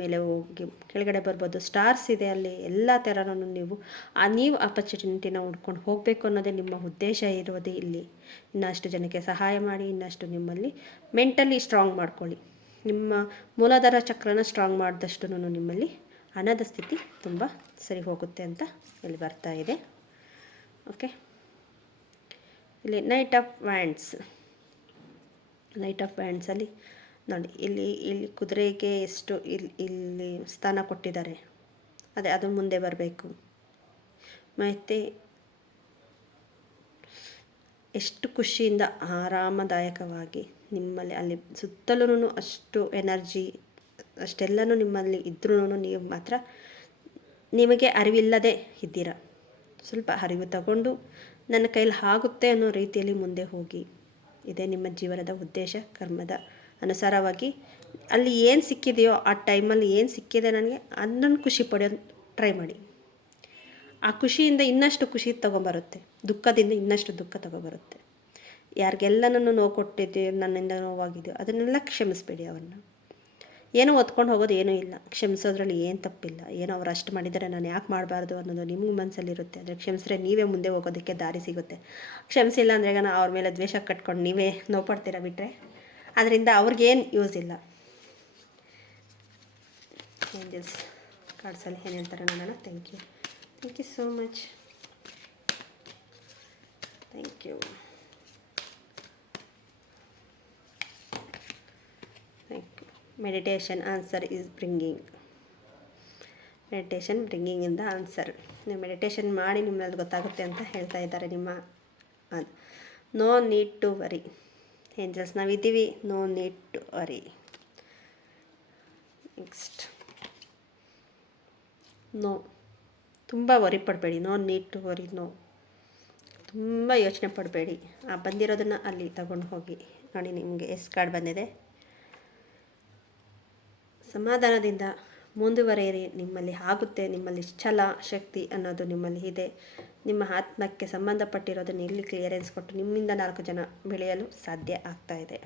ಮೇಲೆ ಹೋಗಿ ಕೆಳಗಡೆ ಬರ್ಬೋದು. ಸ್ಟಾರ್ಸ್ ಇದೆ ಅಲ್ಲಿ. ಎಲ್ಲ ಥರನೂ ನೀವು ಆಪರ್ಚುನಿಟಿನ ಹುಡ್ಕೊಂಡು ಹೋಗಬೇಕು ಅನ್ನೋದೇ ನಿಮ್ಮ ಉದ್ದೇಶ ಇರೋದೇ ಇಲ್ಲಿ. ಇನ್ನಷ್ಟು ಜನಕ್ಕೆ ಸಹಾಯ ಮಾಡಿ, ಇನ್ನಷ್ಟು ನಿಮ್ಮಲ್ಲಿ ಮೆಂಟಲಿ ಸ್ಟ್ರಾಂಗ್ ಮಾಡ್ಕೊಳ್ಳಿ. ನಿಮ್ಮ ಮೂಲಾಧಾರ ಚಕ್ರನ ಸ್ಟ್ರಾಂಗ್ ಮಾಡಿದಷ್ಟು ನಿಮ್ಮಲ್ಲಿ ಹಣದ ಸ್ಥಿತಿ ತುಂಬ ಸರಿ ಹೋಗುತ್ತೆ ಅಂತ ಇಲ್ಲಿ ಬರ್ತಾ ಇದೆ. ಓಕೆ, ಇಲ್ಲಿ ನೈಟ್ ಆಫ್ ವ್ಯಾಂಡ್ಸಲ್ಲಿ ನೋಡಿ, ಇಲ್ಲಿ ಕುದುರೆಗೆ ಎಷ್ಟು ಇಲ್ಲಿ ಸ್ಥಾನ ಕೊಟ್ಟಿದ್ದಾರೆ. ಅದು ಮುಂದೆ ಬರಬೇಕು. ಮತ್ತು ಎಷ್ಟು ಖುಷಿಯಿಂದ ಆರಾಮದಾಯಕವಾಗಿ ನಿಮ್ಮಲ್ಲಿ ಅಲ್ಲಿ ಸುತ್ತಲೂ ಅಷ್ಟು ಎನರ್ಜಿ ಅಷ್ಟೆಲ್ಲನೂ ನಿಮ್ಮಲ್ಲಿ ಇದ್ರೂ ನೀವು ಮಾತ್ರ ನಿಮಗೆ ಅರಿವಿಲ್ಲದೆ ಇದ್ದೀರ. ಸ್ವಲ್ಪ ಅರಿವು ತಗೊಂಡು ನನ್ನ ಕೈಲಿ ಆಗುತ್ತೆ ಅನ್ನೋ ರೀತಿಯಲ್ಲಿ ಮುಂದೆ ಹೋಗಿ. ಇದೇ ನಿಮ್ಮ ಜೀವನದ ಉದ್ದೇಶ. ಕರ್ಮದ ಅನುಸಾರವಾಗಿ ಅಲ್ಲಿ ಏನು ಸಿಕ್ಕಿದೆಯೋ ಆ ಟೈಮಲ್ಲಿ ಏನು ಸಿಕ್ಕಿದೆ ನನಗೆ ಅದನ್ನು ಖುಷಿ ಪಡೆಯೋದು ಟ್ರೈ ಮಾಡಿ. ಆ ಖುಷಿಯಿಂದ ಇನ್ನಷ್ಟು ಖುಷಿ ತೊಗೊಂಬರುತ್ತೆ, ದುಃಖದಿಂದ ಇನ್ನಷ್ಟು ದುಃಖ ತೊಗೊಬರುತ್ತೆ. ಯಾರಿಗೆಲ್ಲನೂ ನೋವು ಕೊಟ್ಟಿದ್ದೀವಿ, ನನ್ನಿಂದ ನೋವಾಗಿದೆಯೋ ಅದನ್ನೆಲ್ಲ ಕ್ಷಮಿಸಬೇಡಿ. ಅವ್ರನ್ನ ಏನೋ ಹೊತ್ಕೊಂಡು ಹೋಗೋದು ಏನೂ ಇಲ್ಲ. ಕ್ಷಮಿಸೋದ್ರಲ್ಲಿ ಏನು ತಪ್ಪಿಲ್ಲ. ಏನೋ ಅವ್ರು ಅಷ್ಟು ಮಾಡಿದರೆ ನಾನು ಯಾಕೆ ಮಾಡಬಾರ್ದು ಅನ್ನೋದು ನಿಮಗೂ ಮನಸ್ಸಲ್ಲಿರುತ್ತೆ. ಆದರೆ ಕ್ಷಮಿಸಿದ್ರೆ ನೀವೇ ಮುಂದೆ ಹೋಗೋದಕ್ಕೆ ದಾರಿ ಸಿಗುತ್ತೆ. ಕ್ಷಮಿಸಿಲ್ಲ ಅಂದರೆ ಈಗ ಅವ್ರ ಮೇಲೆ ದ್ವೇಷ ಕಟ್ಕೊಂಡು ನೀವೇ ನೋವು ಪಡ್ತೀರ ಬಿಟ್ಟರೆ ಅದರಿಂದ ಅವ್ರಿಗೇನು ಯೂಸ್ ಇಲ್ಲ. ಏಂಜಲ್ಸ್ ಕಾರ್ಡ್ಸಲ್ಲಿ ಏನು ಹೇಳ್ತಾರೆ ನೋಡೋಣ. Thank you so much. Thank you. Meditation answer is bringing. Meditation bringing in the answer. ನೀವು ಮೆಡಿಟೇಷನ್ ಮಾಡಿ ನಿಮ್ಮಲ್ಲಿ ಗೊತ್ತಾಗುತ್ತೆ ಅಂತ ಹೇಳ್ತಾ ಇದ್ದಾರೆ ನಿಮ್ಮ no need to worry. Angels ನಾವಿದ್ದೀವಿ, no need to worry. Next no, ತುಂಬ ವರಿ ಪಡಬೇಡಿ. No need to worry. No, ತುಂಬ ಯೋಚನೆ ಪಡಬೇಡಿ. ಬಂದಿರೋದನ್ನು ಅಲ್ಲಿ ತಗೊಂಡು ಹೋಗಿ. ನೋಡಿ ನಿಮಗೆ ಎಸ್ ಕಾರ್ಡ್ ಬಂದಿದೆ. ಸಮಾಧಾನದಿಂದ ಮುಂದುವರೆಯಿರಿ. ನಿಮ್ಮಲ್ಲಿ ಆಗುತ್ತೆ. ನಿಮ್ಮಲ್ಲಿ ಛಲ ಶಕ್ತಿ ಅನ್ನೋದು ನಿಮ್ಮಲ್ಲಿ ಇದೆ. ನಿಮ್ಮ ಆತ್ಮಕ್ಕೆ ಸಂಬಂಧಪಟ್ಟಿರೋದನ್ನು ಇಲ್ಲಿ ಕ್ಲಿಯರೆನ್ಸ್ ಕೊಟ್ಟು ನಿಮ್ಮಿಂದ 4 ಜನ ಬೆಳೆಯಲು ಸಾಧ್ಯ ಆಗ್ತಾ ಇದೆ.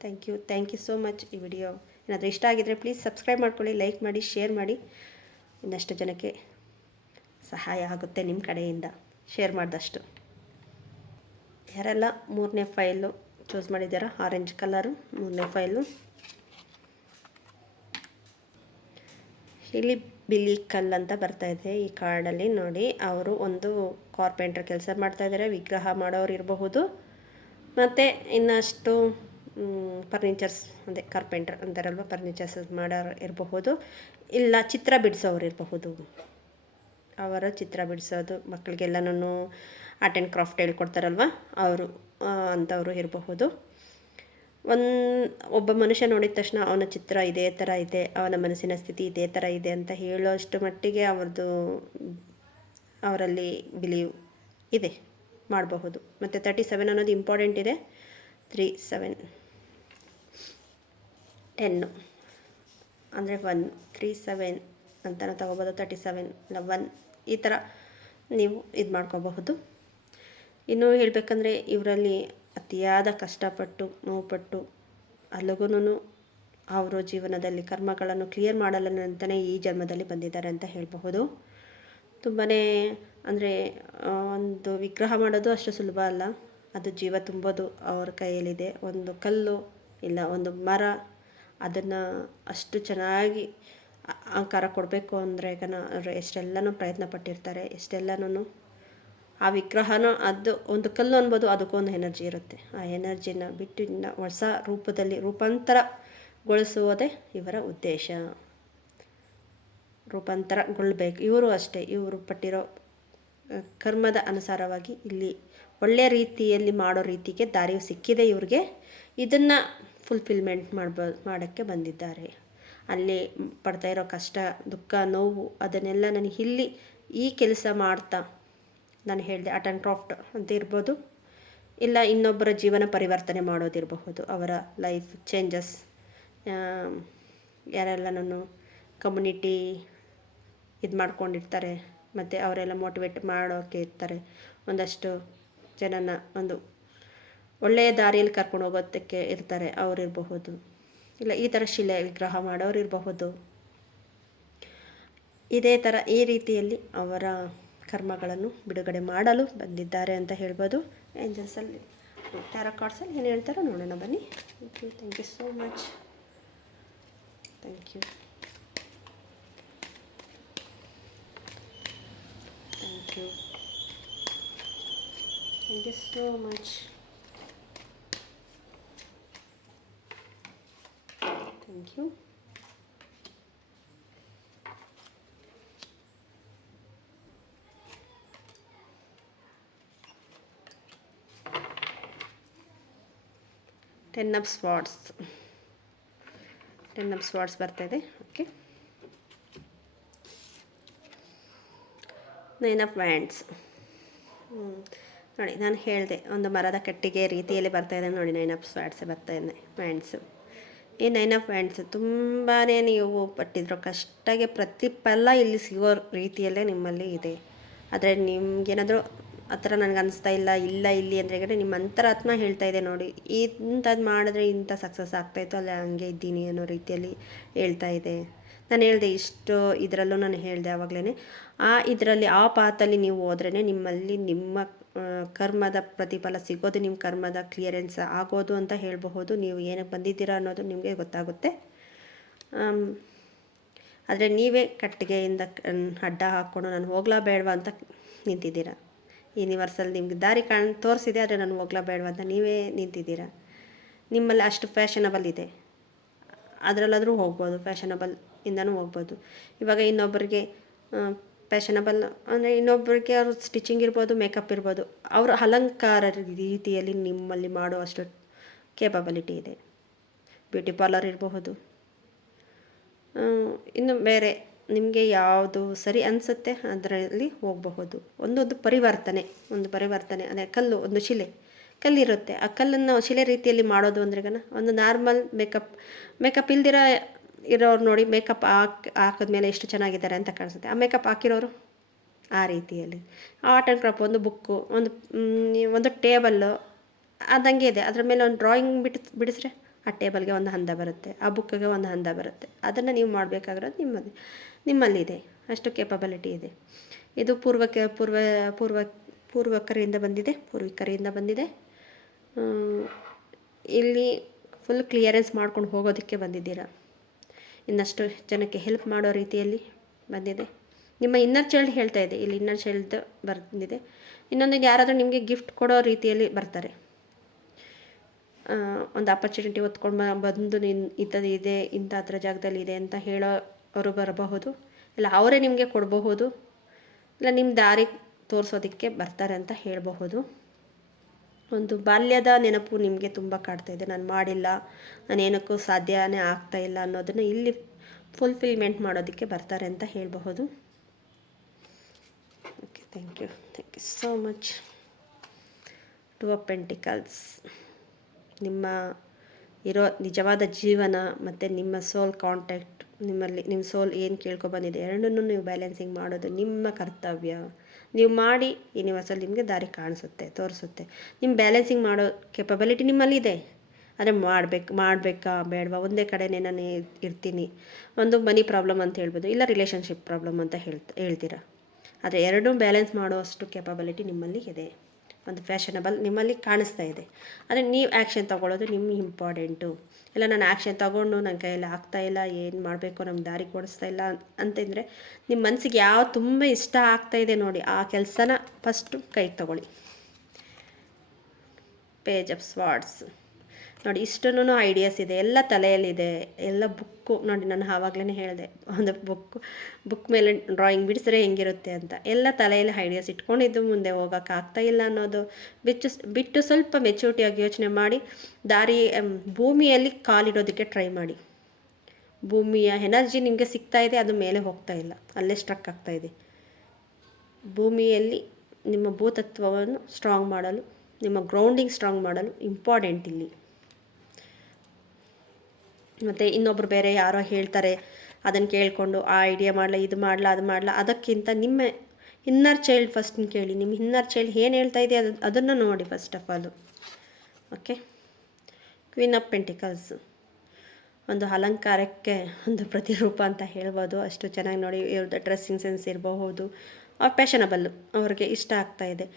Thank you so much. ಈ ವಿಡಿಯೋ ಏನಾದರೂ ಇಷ್ಟ ಆಗಿದರೆ ಪ್ಲೀಸ್ ಸಬ್ಸ್ಕ್ರೈಬ್ ಮಾಡ್ಕೊಳ್ಳಿ, ಲೈಕ್ ಮಾಡಿ, ಶೇರ್ ಮಾಡಿ. ಇನ್ನಷ್ಟು ಜನಕ್ಕೆ ಸಹಾಯ ಆಗುತ್ತೆ ನಿಮ್ಮ ಕಡೆಯಿಂದ ಶೇರ್ ಮಾಡಿದಷ್ಟು. ಯಾರೆಲ್ಲ 3ನೇ ಫೈಲು ಚೂಸ್ ಮಾಡಿದ್ದಾರಾ, ಆರೆಂಜ್ ಕಲರು 3ನೇ ಫೈಲು. ಇಲ್ಲಿ ಬಿಳಿ ಕಲ್ಲು ಅಂತ ಬರ್ತಾಯಿದೆ ಈ ಕಾರ್ಡಲ್ಲಿ. ನೋಡಿ, ಅವರು ಒಂದು ಕಾರ್ಪೆಂಟ್ರ್ ಕೆಲಸ ಮಾಡ್ತಾಯಿದ್ದಾರೆ. ವಿಗ್ರಹ ಮಾಡೋರು ಇರಬಹುದು, ಮತ್ತು ಇನ್ನಷ್ಟು ಫರ್ನಿಚರ್ಸ್ ಅದೇ ಕಾರ್ಪೆಂಟ್ರ್ ಅಂತಾರಲ್ವ, ಫರ್ನಿಚರ್ಸ್ ಮಾಡೋರು ಇರಬಹುದು. ಇಲ್ಲ ಚಿತ್ರ ಬಿಡಿಸೋರು ಇರಬಹುದು. ಅವರ ಚಿತ್ರ ಬಿಡಿಸೋದು ಮಕ್ಕಳಿಗೆಲ್ಲನೂ ಆರ್ಟ್ ಆ್ಯಂಡ್ ಕ್ರಾಫ್ಟ್ ಹೇಳ್ಕೊಡ್ತಾರಲ್ವ, ಅವರು ಅಂಥವರು ಇರಬಹುದು. ಒಬ್ಬ ಮನುಷ್ಯ ನೋಡಿದ ತಕ್ಷಣ ಅವನ ಚಿತ್ರ ಇದೇ ಥರ ಇದೆ, ಅವನ ಮನಸ್ಸಿನ ಸ್ಥಿತಿ ಇದೇ ಥರ ಇದೆ ಅಂತ ಹೇಳೋಷ್ಟು ಮಟ್ಟಿಗೆ ಅವರಲ್ಲಿ ಬಿಲೀವ್ ಇದೆ, ಮಾಡಬಹುದು. ಮತ್ತು 37 ಅನ್ನೋದು ಇಂಪಾರ್ಟೆಂಟ್ ಇದೆ. 3 7 10 ಅಂದರೆ 1 3 7 ಅಂತಲೂ ತಗೋಬೋದು. 37 ಇಲ್ಲ 1 ಈ ಥರ ನೀವು ಇದು ಮಾಡ್ಕೋಬಹುದು. ಇನ್ನೂ ಹೇಳಬೇಕಂದ್ರೆ ಇವರಲ್ಲಿ ಅತಿಯಾದ ಕಷ್ಟಪಟ್ಟು ನೋವುಪಟ್ಟು ಅಲ್ಲಿಗೂ ಅವರು ಜೀವನದಲ್ಲಿ ಕರ್ಮಗಳನ್ನು ಕ್ಲಿಯರ್ ಮಾಡಲು ಅಂತಲೇ ಈ ಜನ್ಮದಲ್ಲಿ ಬಂದಿದ್ದಾರೆ ಅಂತ ಹೇಳಬಹುದು. ತುಂಬಾ ಅಂದರೆ ಒಂದು ವಿಗ್ರಹ ಮಾಡೋದು ಅಷ್ಟು ಸುಲಭ ಅಲ್ಲ. ಅದು ಜೀವ ತುಂಬೋದು ಅವ್ರ ಕೈಯಲ್ಲಿದೆ. ಒಂದು ಕಲ್ಲು ಇಲ್ಲ ಒಂದು ಮರ, ಅದನ್ನು ಅಷ್ಟು ಚೆನ್ನಾಗಿ ಆಕಾರ ಕೊಡಬೇಕು ಅಂದರೆ ಅವರು ಎಷ್ಟೆಲ್ಲನೂ ಪ್ರಯತ್ನ ಪಟ್ಟಿರ್ತಾರೆ. ಎಷ್ಟೆಲ್ಲನೂ ಆ ವಿಗ್ರಹನೂ ಅದು ಒಂದು ಕಲ್ಲು ಅನ್ಬೋದು, ಅದಕ್ಕೊಂದು ಎನರ್ಜಿ ಇರುತ್ತೆ. ಆ ಎನರ್ಜಿನ ಬಿಟ್ಟು ಹೊಸ ರೂಪದಲ್ಲಿ ರೂಪಾಂತರಗೊಳಿಸುವುದೇ ಇವರ ಉದ್ದೇಶ. ರೂಪಾಂತರಗೊಳ್ಬೇಕು. ಇವರು ಅಷ್ಟೇ, ಇವರು ಪಟ್ಟಿರೋ ಕರ್ಮದ ಅನುಸಾರವಾಗಿ ಇಲ್ಲಿ ಒಳ್ಳೆಯ ರೀತಿಯಲ್ಲಿ ಮಾಡೋ ರೀತಿಗೆ ದಾರಿ ಸಿಕ್ಕಿದೆ ಇವ್ರಿಗೆ. ಇದನ್ನು ಫುಲ್ಫಿಲ್ಮೆಂಟ್ ಮಾಡೋಕ್ಕೆ ಬಂದಿದ್ದಾರೆ. ಅಲ್ಲಿ ಪಡ್ತಾ ಇರೋ ಕಷ್ಟ, ದುಃಖ, ನೋವು ಅದನ್ನೆಲ್ಲ ನನಗೆ ಇಲ್ಲಿ ಈ ಕೆಲಸ ಮಾಡ್ತಾ, ನಾನು ಹೇಳಿದೆ ಆರ್ಟ್ ಆ್ಯಂಡ್ ಕ್ರಾಫ್ಟ್ ಅಂತ ಇರ್ಬೋದು, ಇಲ್ಲ ಇನ್ನೊಬ್ಬರ ಜೀವನ ಪರಿವರ್ತನೆ ಮಾಡೋದಿರಬಹುದು. ಅವರ ಲೈಫ್ ಚೇಂಜಸ್, ಯಾರೆಲ್ಲನೂ ಕಮ್ಯುನಿಟಿ ಇದು ಮಾಡ್ಕೊಂಡಿರ್ತಾರೆ, ಮತ್ತು ಅವರೆಲ್ಲ ಮೋಟಿವೇಟ್ ಮಾಡೋಕ್ಕೆ ಇರ್ತಾರೆ. ಒಂದಷ್ಟು ಜನನ ಒಂದು ಒಳ್ಳೆಯ ದಾರಿಯಲ್ಲಿ ಕರ್ಕೊಂಡು ಹೋಗೋದಕ್ಕೆ ಇರ್ತಾರೆ, ಅವರಿರಬಹುದು. ಇಲ್ಲ ಈ ಥರ ಶಿಲೆ ವಿಗ್ರಹ ಮಾಡೋರು ಇರಬಹುದು. ಇದೇ ಥರ ಈ ರೀತಿಯಲ್ಲಿ ಅವರ ಕರ್ಮಗಳನ್ನು ಬಿಡುಗಡೆ ಮಾಡಲು ಬಂದಿದ್ದಾರೆ ಅಂತ ಹೇಳ್ಬೋದು. ಏಂಜಲ್ಸಲ್ಲಿ ಟ್ಯಾರೋ ಕಾರ್ಡ್ಸಲ್ಲಿ ಏನು ಹೇಳ್ತಾರೋ ನೋಡೋಣ ಬನ್ನಿ. Thank you so much. Thank you so much. Thank you. 10 of swords. 10 of swords ಬರ್ತಾಯಿದೆ. Okay, 9 of wands. ನೋಡಿ, ನಾನು ಹೇಳಿದೆ ಒಂದು ಮರದ ಕಟ್ಟಿಗೆ ರೀತಿಯಲ್ಲಿ ಬರ್ತಾಯಿದೆ ನೋಡಿ. 9 ಆಫ್ ಸ್ವಾರ್ಡ್ಸ್ ಬರ್ತಾಯಿದೆ, ವ್ಯಾಂಡ್ಸು. ಈ 9 ಆಫ್ ವ್ಯಾಂಡ್ಸ್ ತುಂಬಾ ನೀವು ಪಟ್ಟಿದ್ರು ಕಷ್ಟಕ್ಕೆ ಪ್ರತಿಫಲ ಇಲ್ಲಿ ಸಿಗೋ ರೀತಿಯಲ್ಲೇ ನಿಮ್ಮಲ್ಲಿ ಇದೆ. ಆದರೆ ನಿಮ್ಗೇನಾದರೂ ಆ ಥರ ನನಗೆ ಅನಿಸ್ತಾ ಇಲ್ಲ ಇಲ್ಲಿ ಅಂದರೆ ನಿಮ್ಮ ಅಂತರಾತ್ಮ ಹೇಳ್ತಾ ಇದೆ ನೋಡಿ, ಇಂಥದ್ದು ಮಾಡಿದ್ರೆ ಇಂಥ ಸಕ್ಸಸ್ ಆಗ್ತಾಯಿತ್ತು, ಅಲ್ಲ ಹಂಗೆ ಇದ್ದೀನಿ ಅನ್ನೋ ರೀತಿಯಲ್ಲಿ ಹೇಳ್ತಾ ಇದೆ. ನಾನು ಹೇಳಿದೆ ಇಷ್ಟು ಇದರಲ್ಲೂ ನಾನು ಹೇಳಿದೆ ಆವಾಗಲೇ, ಇದರಲ್ಲಿ ಆ ಪಾತಲ್ಲಿ ನೀವು ಹೋದ್ರೇ ನಿಮ್ಮಲ್ಲಿ ನಿಮ್ಮ ಕರ್ಮದ ಪ್ರತಿಫಲ ಸಿಗೋದು, ನಿಮ್ಮ ಕರ್ಮದ ಕ್ಲಿಯರೆನ್ಸ್ ಆಗೋದು ಅಂತ ಹೇಳಬಹುದು. ನೀವು ಏನಕ್ಕೆ ಬಂದಿದ್ದೀರಾ ಅನ್ನೋದು ನಿಮಗೆ ಗೊತ್ತಾಗುತ್ತೆ. ಆದರೆ ನೀವೇ ಕಟ್ಟಿಗೆಯಿಂದ ಅಡ್ಡ ಹಾಕ್ಕೊಂಡು ನಾನು ಹೋಗ್ಲಾ ಬೇಡವಾ ಅಂತ ನಿಂತಿದ್ದೀರಾ. ಯೂನಿವರ್ಸಲ್ಲಿ ನಿಮ್ಗೆ ದಾರಿ ತೋರಿಸಿದೆ, ಆದರೆ ನಾನು ಹೋಗ್ಲಾ ಬೇಡವಾ ಅಂತ ನೀವೇ ನಿಂತಿದ್ದೀರಾ. ನಿಮ್ಮಲ್ಲಿ ಅಷ್ಟು ಫ್ಯಾಷನಬಲ್ ಇದೆ, ಅದರಲ್ಲಾದರೂ ಹೋಗ್ಬೋದು, ಫ್ಯಾಷನಬಲ್ ಇಂದನೂ ಹೋಗ್ಬೋದು. ಇವಾಗ ಇನ್ನೊಬ್ಬರಿಗೆ ಫ್ಯಾಷನಬಲ್ ಅಂದರೆ ಇನ್ನೊಬ್ಬರಿಗೆ ಅವ್ರ ಸ್ಟಿಚಿಂಗ್ ಇರ್ಬೋದು, ಮೇಕಪ್ ಇರ್ಬೋದು, ಅವರ ಅಲಂಕಾರ ರೀತಿಯಲ್ಲಿ ನಿಮ್ಮಲ್ಲಿ ಮಾಡೋ ಅಷ್ಟು ಕೇಪಬಿಲಿಟಿ ಇದೆ. ಬ್ಯೂಟಿ ಪಾರ್ಲರ್ ಇರಬಹುದು, ಇನ್ನು ಬೇರೆ ನಿಮಗೆ ಯಾವುದು ಸರಿ ಅನಿಸುತ್ತೆ ಅದರಲ್ಲಿ ಹೋಗಬಹುದು. ಒಂದು ಪರಿವರ್ತನೆ ಅಂದರೆ ಒಂದು ಕಲ್ಲಿರುತ್ತೆ, ಆ ಕಲ್ಲನ್ನು ಶಿಲೆ ರೀತಿಯಲ್ಲಿ ಮಾಡೋದು ಅಂದ್ರೆ ಒಂದು ನಾರ್ಮಲ್ ಮೇಕಪ್ ಇಲ್ದಿರ ಇರೋರು ನೋಡಿ, ಮೇಕಪ್ ಹಾಕಿದ್ಮೇಲೆ ಎಷ್ಟು ಚೆನ್ನಾಗಿದ್ದಾರೆ ಅಂತ ಕಾಣಿಸುತ್ತೆ. ಆ ಮೇಕಪ್ ಹಾಕಿರೋರು ಆ ರೀತಿಯಲ್ಲಿ ಆರ್ಟ್ ಆ್ಯಂಡ್ ಕ್ರಾಫ್ಟ್, ಒಂದು ಬುಕ್ಕು, ಒಂದು ಟೇಬಲ್ಲು ಅದಂಗೆ ಇದೆ. ಅದ್ರ ಮೇಲೆ ಒಂದು ಡ್ರಾಯಿಂಗ್ ಬಿಡಿಸ್ರೆ ಆ ಟೇಬಲ್ಗೆ ಒಂದು ಹಂದ ಬರುತ್ತೆ, ಆ ಬುಕ್ಕಿಗೆ ಒಂದು ಹಂದ ಬರುತ್ತೆ. ಅದನ್ನು ನೀವು ಮಾಡಬೇಕಾಗಿರೋದು ನಿಮ್ಮಲ್ಲಿದೆ, ಅಷ್ಟು ಕೇಪಬಿಲಿಟಿ ಇದೆ. ಇದು ಪೂರ್ವಿಕರಿಂದ ಬಂದಿದೆ. ಇಲ್ಲಿ ಫುಲ್ ಕ್ಲಿಯರೆನ್ಸ್ ಮಾಡ್ಕೊಂಡು ಹೋಗೋದಕ್ಕೆ ಬಂದಿದ್ದೀರಾ. ಇನ್ನಷ್ಟು ಜನಕ್ಕೆ ಹೆಲ್ಪ್ ಮಾಡೋ ರೀತಿಯಲ್ಲಿ ಬಂದಿದೆ. ನಿಮ್ಮ ಇನ್ನರ್ ಚೈಲ್ಡ್ ಹೇಳ್ತಾ ಇದೆ, ಇಲ್ಲಿ ಇನ್ನರ್ ಚೈಲ್ಡ್ ಬಂದಿದೆ. ಇನ್ನೊಂದು ಯಾರಾದರೂ ನಿಮಗೆ ಗಿಫ್ಟ್ ಕೊಡೋ ರೀತಿಯಲ್ಲಿ ಬರ್ತಾರೆ. ಒಂದು ಆಪರ್ಚುನಿಟಿ ಹೊತ್ಕೊಂಡು ಬಂದು ಇಂಥದ್ದು ಇದೆ, ಇಂಥ ಹತ್ರ ಜಾಗದಲ್ಲಿ ಇದೆ ಅಂತ ಹೇಳೋರು ಬರಬಹುದು, ಇಲ್ಲ ಅವರೇ ನಿಮಗೆ ಕೊಡಬಹುದು, ಇಲ್ಲ ನಿಮ್ಮ ದಾರಿ ತೋರಿಸೋದಕ್ಕೆ ಬರ್ತಾರೆ ಅಂತ ಹೇಳಬಹುದು. ಒಂದು ಬಾಲ್ಯದ ನೆನಪು ನಿಮಗೆ ತುಂಬ ಕಾಡ್ತಾ ಇದೆ. ನಾನು ಮಾಡಿಲ್ಲ, ನಾನೇನಕ್ಕೂ ಸಾಧ್ಯನೇ ಆಗ್ತಾಯಿಲ್ಲ ಅನ್ನೋದನ್ನು ಇಲ್ಲಿ ಫುಲ್ಫಿಲ್ಮೆಂಟ್ ಮಾಡೋದಕ್ಕೆ ಬರ್ತಾರೆ ಅಂತ ಹೇಳಬಹುದು. Okay, thank you so much. 2 of pentacles. ನಿಮ್ಮ ಇರೋ ನಿಜವಾದ ಜೀವನ ಮತ್ತು ನಿಮ್ಮ ಸೋಲ್ ಕಾಂಟ್ಯಾಕ್ಟ್, ನಿಮ್ಮ ಸೋಲ್ ಏನು ಕೇಳ್ಕೊಬಂದಿದೆ ಎರಡನ್ನೂ ನೀವು ಬ್ಯಾಲೆನ್ಸಿಂಗ್ ಮಾಡೋದು ನಿಮ್ಮ ಕರ್ತವ್ಯ. ನೀವು ಮಾಡಿ ಯೂನಿವರ್ಸಲ್ಲಿ ನಿಮಗೆ ದಾರಿ ತೋರಿಸುತ್ತೆ. ನಿಮ್ಮ ಬ್ಯಾಲೆನ್ಸಿಂಗ್ ಮಾಡೋ ಕೆಪಬಿಲಿಟಿ ನಿಮ್ಮಲ್ಲಿದೆ. ಆದರೆ ಮಾಡಬೇಕಾ ಬೇಡವಾ, ಒಂದೇ ಕಡೆನೇ ನಾನು ಇರ್ತೀನಿ, ಒಂದು ಮನಿ ಪ್ರಾಬ್ಲಮ್ ಅಂತ ಹೇಳ್ಬೋದು, ಇಲ್ಲ ರಿಲೇಷನ್ಶಿಪ್ ಪ್ರಾಬ್ಲಮ್ ಅಂತ ಹೇಳ್ತೀರಾ. ಆದರೆ ಎರಡೂ ಬ್ಯಾಲೆನ್ಸ್ ಮಾಡೋಷ್ಟು ಕೆಪಬಿಲಿಟಿ ನಿಮ್ಮಲ್ಲಿ ಇದೆ. ಒಂದು ಫ್ಯಾಷನಬಲ್ ನಿಮ್ಮಲ್ಲಿ ಕಾಣಿಸ್ತಾ ಇದೆ. ಆದರೆ ನೀವು ಆ್ಯಕ್ಷನ್ ತೊಗೊಳ್ಳೋದು ನಿಮ್ಗೆ ಇಂಪಾರ್ಟೆಂಟು. ಇಲ್ಲ ನಾನು ಆ್ಯಕ್ಷನ್ ತೊಗೊಂಡು ನನ್ನ ಕೈಯಲ್ಲಿ ಆಗ್ತಾಯಿಲ್ಲ, ಏನು ಮಾಡಬೇಕು, ನಮ್ಗೆ ದಾರಿ ಕೊಡಿಸ್ತಾ ಇಲ್ಲ ಅಂತಂದರೆ ನಿಮ್ಮ ಮನಸ್ಸಿಗೆ ಯಾವ್ದು ತುಂಬ ಇಷ್ಟ ಆಗ್ತಾಯಿದೆ ನೋಡಿ, ಆ ಕೆಲಸನ ಫಸ್ಟು ಕೈಗೆ ತೊಗೊಳ್ಳಿ. ಪೇಜ್ ಆಫ್ ಸ್ವಾರ್ಡ್ಸ್ ನೋಡಿ, ಇಷ್ಟೂ ಐಡಿಯಾಸ್ ಇದೆ, ಎಲ್ಲ ತಲೆಯಲ್ಲಿದೆ, ಎಲ್ಲ ಬುಕ್ಕು ನೋಡಿ. ನಾನು ಆವಾಗಲೇ ಹೇಳಿದೆ, ಒಂದು ಬುಕ್ ಮೇಲೆ ಡ್ರಾಯಿಂಗ್ ಬಿಡಿಸಿದ್ರೆ ಹೆಂಗಿರುತ್ತೆ ಅಂತ. ಎಲ್ಲ ತಲೆಯಲ್ಲಿ ಐಡಿಯಾಸ್ ಇಟ್ಕೊಂಡಿದ್ದು ಮುಂದೆ ಹೋಗೋಕ್ಕಾಗ್ತಾಯಿಲ್ಲ ಅನ್ನೋದು ಬಿಟ್ಟು ಸ್ವಲ್ಪ ಮೆಚೂರಿಟಿಯಾಗಿ ಯೋಚನೆ ಮಾಡಿ ಭೂಮಿಯಲ್ಲಿ ಕಾಲಿಡೋದಕ್ಕೆ ಟ್ರೈ ಮಾಡಿ. ಭೂಮಿಯ ಎನರ್ಜಿ ನಿಮಗೆ ಸಿಗ್ತಾ ಇದೆ, ಅದು ಮೇಲೆ ಹೋಗ್ತಾ ಇಲ್ಲ, ಅಲ್ಲೇ ಸ್ಟ್ರಕ್ ಆಗ್ತಾಯಿದೆ. ಭೂಮಿಯಲ್ಲಿ ನಿಮ್ಮ ಭೂತತ್ವವನ್ನು ಸ್ಟ್ರಾಂಗ್ ಮಾಡಲು, ನಿಮ್ಮ ಗ್ರೌಂಡಿಂಗ್ ಸ್ಟ್ರಾಂಗ್ ಮಾಡಲು ಇಂಪಾರ್ಟೆಂಟ್ ಇಲ್ಲಿ. ಮತ್ತು ಇನ್ನೊಬ್ಬರು ಬೇರೆ ಯಾರೋ ಹೇಳ್ತಾರೆ ಅದನ್ನು ಕೇಳಿಕೊಂಡು ಆ ಐಡಿಯಾ ಮಾಡಲ, ಇದು ಮಾಡಲ, ಅದು ಮಾಡಲ, ಅದಕ್ಕಿಂತ ನಿಮ್ಮ ಇನ್ನರ್ ಚೈಲ್ಡ್ ಫಸ್ಟ್ ಕೇಳಿ. ನಿಮ್ಮ ಇನ್ನರ್ ಚೈಲ್ಡ್ ಏನು ಹೇಳ್ತಾ ಇದೆ ಅದನ್ನು ನೋಡಿ first of all. Okay, queen of pentacles ಒಂದು ಅಲಂಕಾರಕ್ಕೆ ಒಂದು ಪ್ರತಿರೂಪ ಅಂತ ಹೇಳ್ಬೋದು. ಅಷ್ಟು ಚೆನ್ನಾಗಿ ನೋಡಿ, ಇವ್ರದ್ದು ಡ್ರೆಸ್ಸಿಂಗ್ ಸೆನ್ಸ್ ಇರಬಹುದು, ಫ್ಯಾಷನಬಲ್ಲು ಅವ್ರಿಗೆ ಇಷ್ಟ ಆಗ್ತಾಯಿದೆ.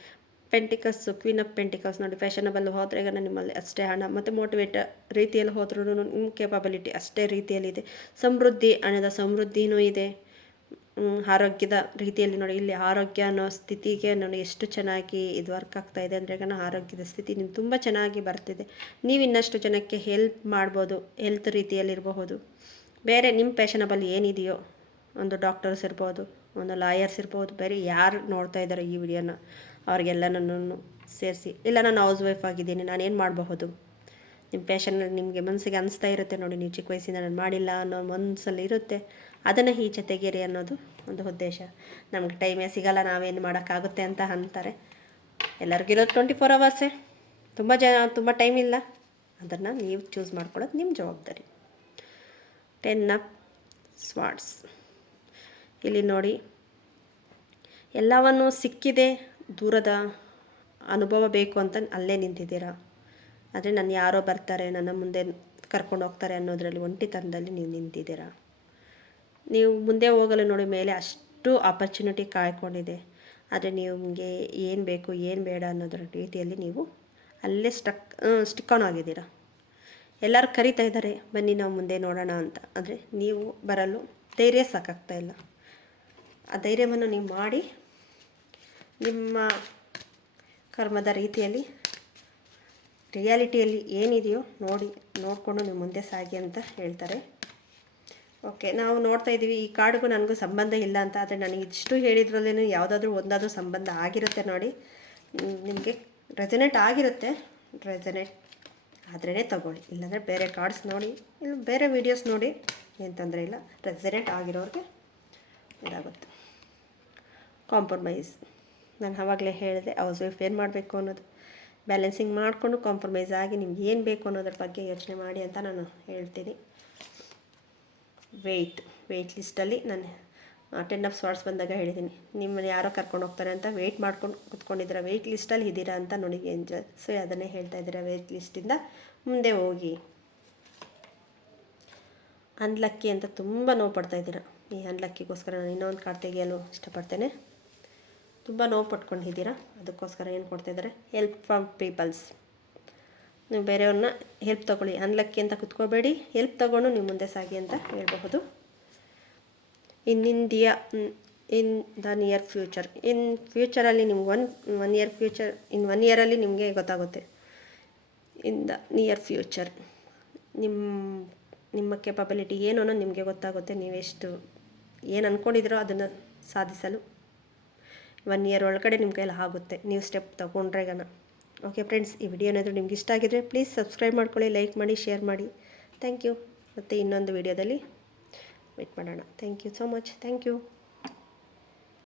ಪೆಂಟಿಕಲ್ಸು, ಕ್ವೀನ್ ಆಫ್ ಪೆಂಟಿಕಲ್ಸ್ ನೋಡಿ, ಫ್ಯಾಷನಬಲ್ ಹೋದ್ರೆ ನಿಮ್ಮಲ್ಲಿ ಅಷ್ಟೇ ಹಣ, ಮತ್ತು ಮೋಟಿವೇಟ್ ರೀತಿಯಲ್ಲಿ ಹೋದ್ರೂ ನಿಮ್ಮ ಕೇಪಬಿಲಿಟಿ ಅಷ್ಟೇ ರೀತಿಯಲ್ಲಿದೆ. ಹಣದ ಸಮೃದ್ಧಿನೂ ಇದೆ. ಆರೋಗ್ಯದ ರೀತಿಯಲ್ಲಿ ನೋಡಿ, ಇಲ್ಲಿ ಆರೋಗ್ಯ ಅನ್ನೋ ಸ್ಥಿತಿಗೆ ನೋಡಿ ಎಷ್ಟು ಚೆನ್ನಾಗಿ ಇದು ವರ್ಕ್ ಆಗ್ತಾಯಿದೆ ಅಂದರೆ ಆರೋಗ್ಯದ ಸ್ಥಿತಿ ನಿಮ್ಗೆ ತುಂಬ ಚೆನ್ನಾಗಿ ಬರ್ತಿದೆ. ನೀವು ಇನ್ನಷ್ಟು ಜನಕ್ಕೆ ಹೆಲ್ಪ್ ಮಾಡ್ಬೋದು, ಹೆಲ್ತ್ ರೀತಿಯಲ್ಲಿರಬಹುದು. ಬೇರೆ ನಿಮ್ಮ ಫ್ಯಾಷನಬಲ್ ಏನಿದೆಯೋ, ಒಂದು ಡಾಕ್ಟರ್ಸ್ ಇರ್ಬೋದು, ಒಂದು ಲಾಯರ್ಸ್ ಇರ್ಬೋದು, ಬೇರೆ ಯಾರು ನೋಡ್ತಾ ಇದ್ದಾರೆ ಈ ವಿಡಿಯೋನ ಅವ್ರಿಗೆಲ್ಲನೂ ಸೇರಿಸಿ. ಇಲ್ಲ ನಾನು ಹೌಸ್ ವೈಫ್ ಆಗಿದ್ದೀನಿ, ನಾನೇನು ಮಾಡಬಹುದು, ನಿಮ್ಮ ಪ್ಯಾಷನ್ ನಿಮಗೆ ಮನಸ್ಸಿಗೆ ಅನಿಸ್ತಾ ಇರುತ್ತೆ ನೋಡಿ, ನೀವು ಚಿಕ್ಕ ವಯಸ್ಸಿಂದ ನಾನು ಮಾಡಿಲ್ಲ ಅನ್ನೋ ಮನಸ್ಸಲ್ಲಿ ಇರುತ್ತೆ, ಅದನ್ನು ಈಚೆ ತೆಗೀರಿ ಅನ್ನೋದು ಒಂದು ಉದ್ದೇಶ. ನಮ್ಗೆ ಟೈಮೇ ಸಿಗಲ್ಲ, ನಾವೇನು ಮಾಡೋಕ್ಕಾಗುತ್ತೆ ಅಂತ ಅಂತಾರೆ. ಎಲ್ಲರಿಗಿರೋದು 24 ಅವರ್ಸೇ, ತುಂಬ ಟೈಮ್ ಇಲ್ಲ. ಅದನ್ನು ನೀವು ಚೂಸ್ ಮಾಡ್ಕೊಳ್ಳೋದು ನಿಮ್ಮ ಜವಾಬ್ದಾರಿ. 10 ಆಫ್ ಸ್ವಾರ್ಡ್ಸ್. ಇಲ್ಲಿ ನೋಡಿ, ಎಲ್ಲವನ್ನೂ ಸಿಕ್ಕಿದೆ, ದೂರದ ಅನುಭವ ಬೇಕು ಅಂತ ಅಲ್ಲೇ ನಿಂತಿದ್ದೀರಾ. ಆದರೆ ನಾನು ಯಾರೋ ಬರ್ತಾರೆ, ನನ್ನ ಮುಂದೆ ಕರ್ಕೊಂಡು ಹೋಗ್ತಾರೆ ಅನ್ನೋದರಲ್ಲಿ ಒಂಟಿತನದಲ್ಲಿ ನೀವು ನಿಂತಿದ್ದೀರಾ. ನೀವು ಮುಂದೆ ಹೋಗಲು ನೋಡಿ, ಮೇಲೆ ಅಷ್ಟು ಆಪರ್ಚುನಿಟಿ ಕಾಯ್ಕೊಂಡಿದೆ. ಆದರೆ ನಿಮಗೆ ಏನು ಬೇಕು ಏನು ಬೇಡ ಅನ್ನೋದ್ರ ರೀತಿಯಲ್ಲಿ ನೀವು ಅಲ್ಲೇ ಸ್ಟಿಕ್ ಆನ್ ಆಗಿದ್ದೀರಾ. ಎಲ್ಲರೂ ಕರಿತಾ ಇದ್ದಾರೆ, ಬನ್ನಿ ನಾವು ಮುಂದೆ ನೋಡೋಣ ಅಂತ. ಆದರೆ ನೀವು ಬರಲು ಧೈರ್ಯ ಸಾಕಾಗ್ತಾ ಇಲ್ಲ. ಆ ಧೈರ್ಯವನ್ನು ನೀವು ಮಾಡಿ ನಿಮ್ಮ ಕರ್ಮದ ರೀತಿಯಲ್ಲಿ ರಿಯಾಲಿಟಿಯಲ್ಲಿ ಏನಿದೆಯೋ ನೋಡಿಕೊಂಡು ನೀವು ಮುಂದೆ ಸಾಗಿ ಅಂತ ಹೇಳ್ತಾರೆ. ಓಕೆ, ನಾವು ನೋಡ್ತಾ ಇದ್ದೀವಿ ಈ ಕಾರ್ಡ್ಗೂ ನನಗೂ ಸಂಬಂಧ ಇಲ್ಲ ಅಂತ. ಆದರೆ ನನಗೆ ಇಷ್ಟು ಹೇಳಿದ್ರಲ್ಲೇ ಯಾವುದಾದ್ರೂ ಒಂದಾದರೂ ಸಂಬಂಧ ಆಗಿರುತ್ತೆ ನೋಡಿ. ನಿಮಗೆ ರೆಸನೇಟ್ ಆಗಿರುತ್ತೆ, ರೆಸನೇಟ್ ಆದ್ರೇ ತಗೊಳ್ಳಿ, ಇಲ್ಲಾಂದರೆ ಬೇರೆ ಕಾರ್ಡ್ಸ್ ನೋಡಿ, ಇಲ್ಲ ಬೇರೆ ವೀಡಿಯೋಸ್ ನೋಡಿ, ಏನು ತೊಂದರೆ ಇಲ್ಲ. ರೆಸನೇಟ್ ಆಗಿರೋರಿಗೆ ಇದಾಗುತ್ತೆ. ಕಾಂಪ್ರಮೈಸ್, ನಾನು ಆವಾಗಲೇ ಹೇಳಿದೆ, ಹೌಸ್ ವೈಫ್ ಏನು ಮಾಡಬೇಕು ಅನ್ನೋದು ಬ್ಯಾಲೆನ್ಸಿಂಗ್ ಮಾಡಿಕೊಂಡು ಕಾಂಪ್ರಮೈಸ್ ಆಗಿ ನಿಮ್ಗೆ ಏನು ಬೇಕು ಅನ್ನೋದ್ರ ಬಗ್ಗೆ ಯೋಚನೆ ಮಾಡಿ ಅಂತ ನಾನು ಹೇಳ್ತೀನಿ. ವೆಯ್ಟ್ ಲಿಸ್ಟಲ್ಲಿ ನಾನು 10 ಆಫ್ ಸ್ವಾರ್ಡ್ಸ್ ಬಂದಾಗ ಹೇಳಿದ್ದೀನಿ, ನಿಮ್ಮನ್ನು ಯಾರೋ ಕರ್ಕೊಂಡು ಹೋಗ್ತಾರೆ ಅಂತ ವೆಯ್ಟ್ ಮಾಡ್ಕೊಂಡು ಕೂತ್ಕೊಂಡಿದ್ದೀರಾ, ವೆಯ್ಟ್ ಲಿಸ್ಟಲ್ಲಿ ಇದ್ದೀರಾ ಅಂತ ನೋಡಿ ಎಂಜಾಯ್. ಸೊ ಅದನ್ನೇ ಹೇಳ್ತಾ ಇದ್ದೀರಾ, ವೆಯ್ಟ್ ಲಿಸ್ಟಿಂದ ಮುಂದೆ ಹೋಗಿ. ಅನ್ಲಕ್ಕಿ ಅಂತ ತುಂಬ ನೋವು ಪಡ್ತಾಯಿದ್ದೀರಾ. ಈ ಅನ್ಲಕ್ಕಿಗೋಸ್ಕರ ನಾನು ಇನ್ನೊಂದು ಕಾರ್ಡ್ ತೆಗೆಯಲು ಇಷ್ಟಪಡ್ತೇನೆ. ತುಂಬ ನೋವು ಪಟ್ಕೊಂಡಿದ್ದೀರಾ, ಅದಕ್ಕೋಸ್ಕರ ಏನು ಕೊಡ್ತಾಯಿದ್ದಾರೆ, ಹೆಲ್ಪ್ ಫ್ರಮ್ ಪೀಪಲ್ಸ್. ನೀವು ಬೇರೆಯವ್ರನ್ನ ಹೆಲ್ಪ್ ತೊಗೊಳ್ಳಿ, ಅನ್ಲಕ್ಕಿ ಅಂತ ಕುತ್ಕೋಬೇಡಿ, ಹೆಲ್ಪ್ ತೊಗೊಂಡು ನೀವು ಮುಂದೆ ಸಾಗಿ ಅಂತ ಹೇಳ್ಬಹುದು. ಇನ್ ದ ನಿಯರ್ ಫ್ಯೂಚರ್, ಫ್ಯೂಚರಲ್ಲಿ ನಿಮ್ಗೆ ಒನ್ ಇಯರ್ ಫ್ಯೂಚರ್, 1 ಇಯರಲ್ಲಿ ನಿಮಗೆ ಗೊತ್ತಾಗುತ್ತೆ. ಇನ್ ದ ನಿಯರ್ ಫ್ಯೂಚರ್ ನಿಮ್ಮ ಕೆಪಬಿಲಿಟಿ ಏನು ಅನ್ನೋದು ನಿಮಗೆ ಗೊತ್ತಾಗುತ್ತೆ. ನೀವೆಷ್ಟು ಏನು ಅಂದ್ಕೊಂಡಿದ್ದೀರೋ ಅದನ್ನು ಸಾಧಿಸಲು 1 ಇಯರ್ ಒಳಗಡೆ ನಿಮ್ಮ ಕೈಯಲ್ಲಿ ಆಗುತ್ತೆ, ನೀವು ಸ್ಟೆಪ್ ತೊಗೊಂಡ್ರೆಗನ. ಓಕೆ ಫ್ರೆಂಡ್ಸ್, ಈ ವಿಡಿಯೋ ಏನಾದರೂ ನಿಮ್ಗೆ ಇಷ್ಟ ಆಗಿದ್ರೆ ಪ್ಲೀಸ್ ಸಬ್ಸ್ಕ್ರೈಬ್ ಮಾಡ್ಕೊಳ್ಳಿ, ಲೈಕ್ ಮಾಡಿ, ಶೇರ್ ಮಾಡಿ. Thank you. ಮತ್ತು ಇನ್ನೊಂದು ವಿಡಿಯೋದಲ್ಲಿ ವೇಟ್ ಮಾಡೋಣ. Thank you so much. Thank you.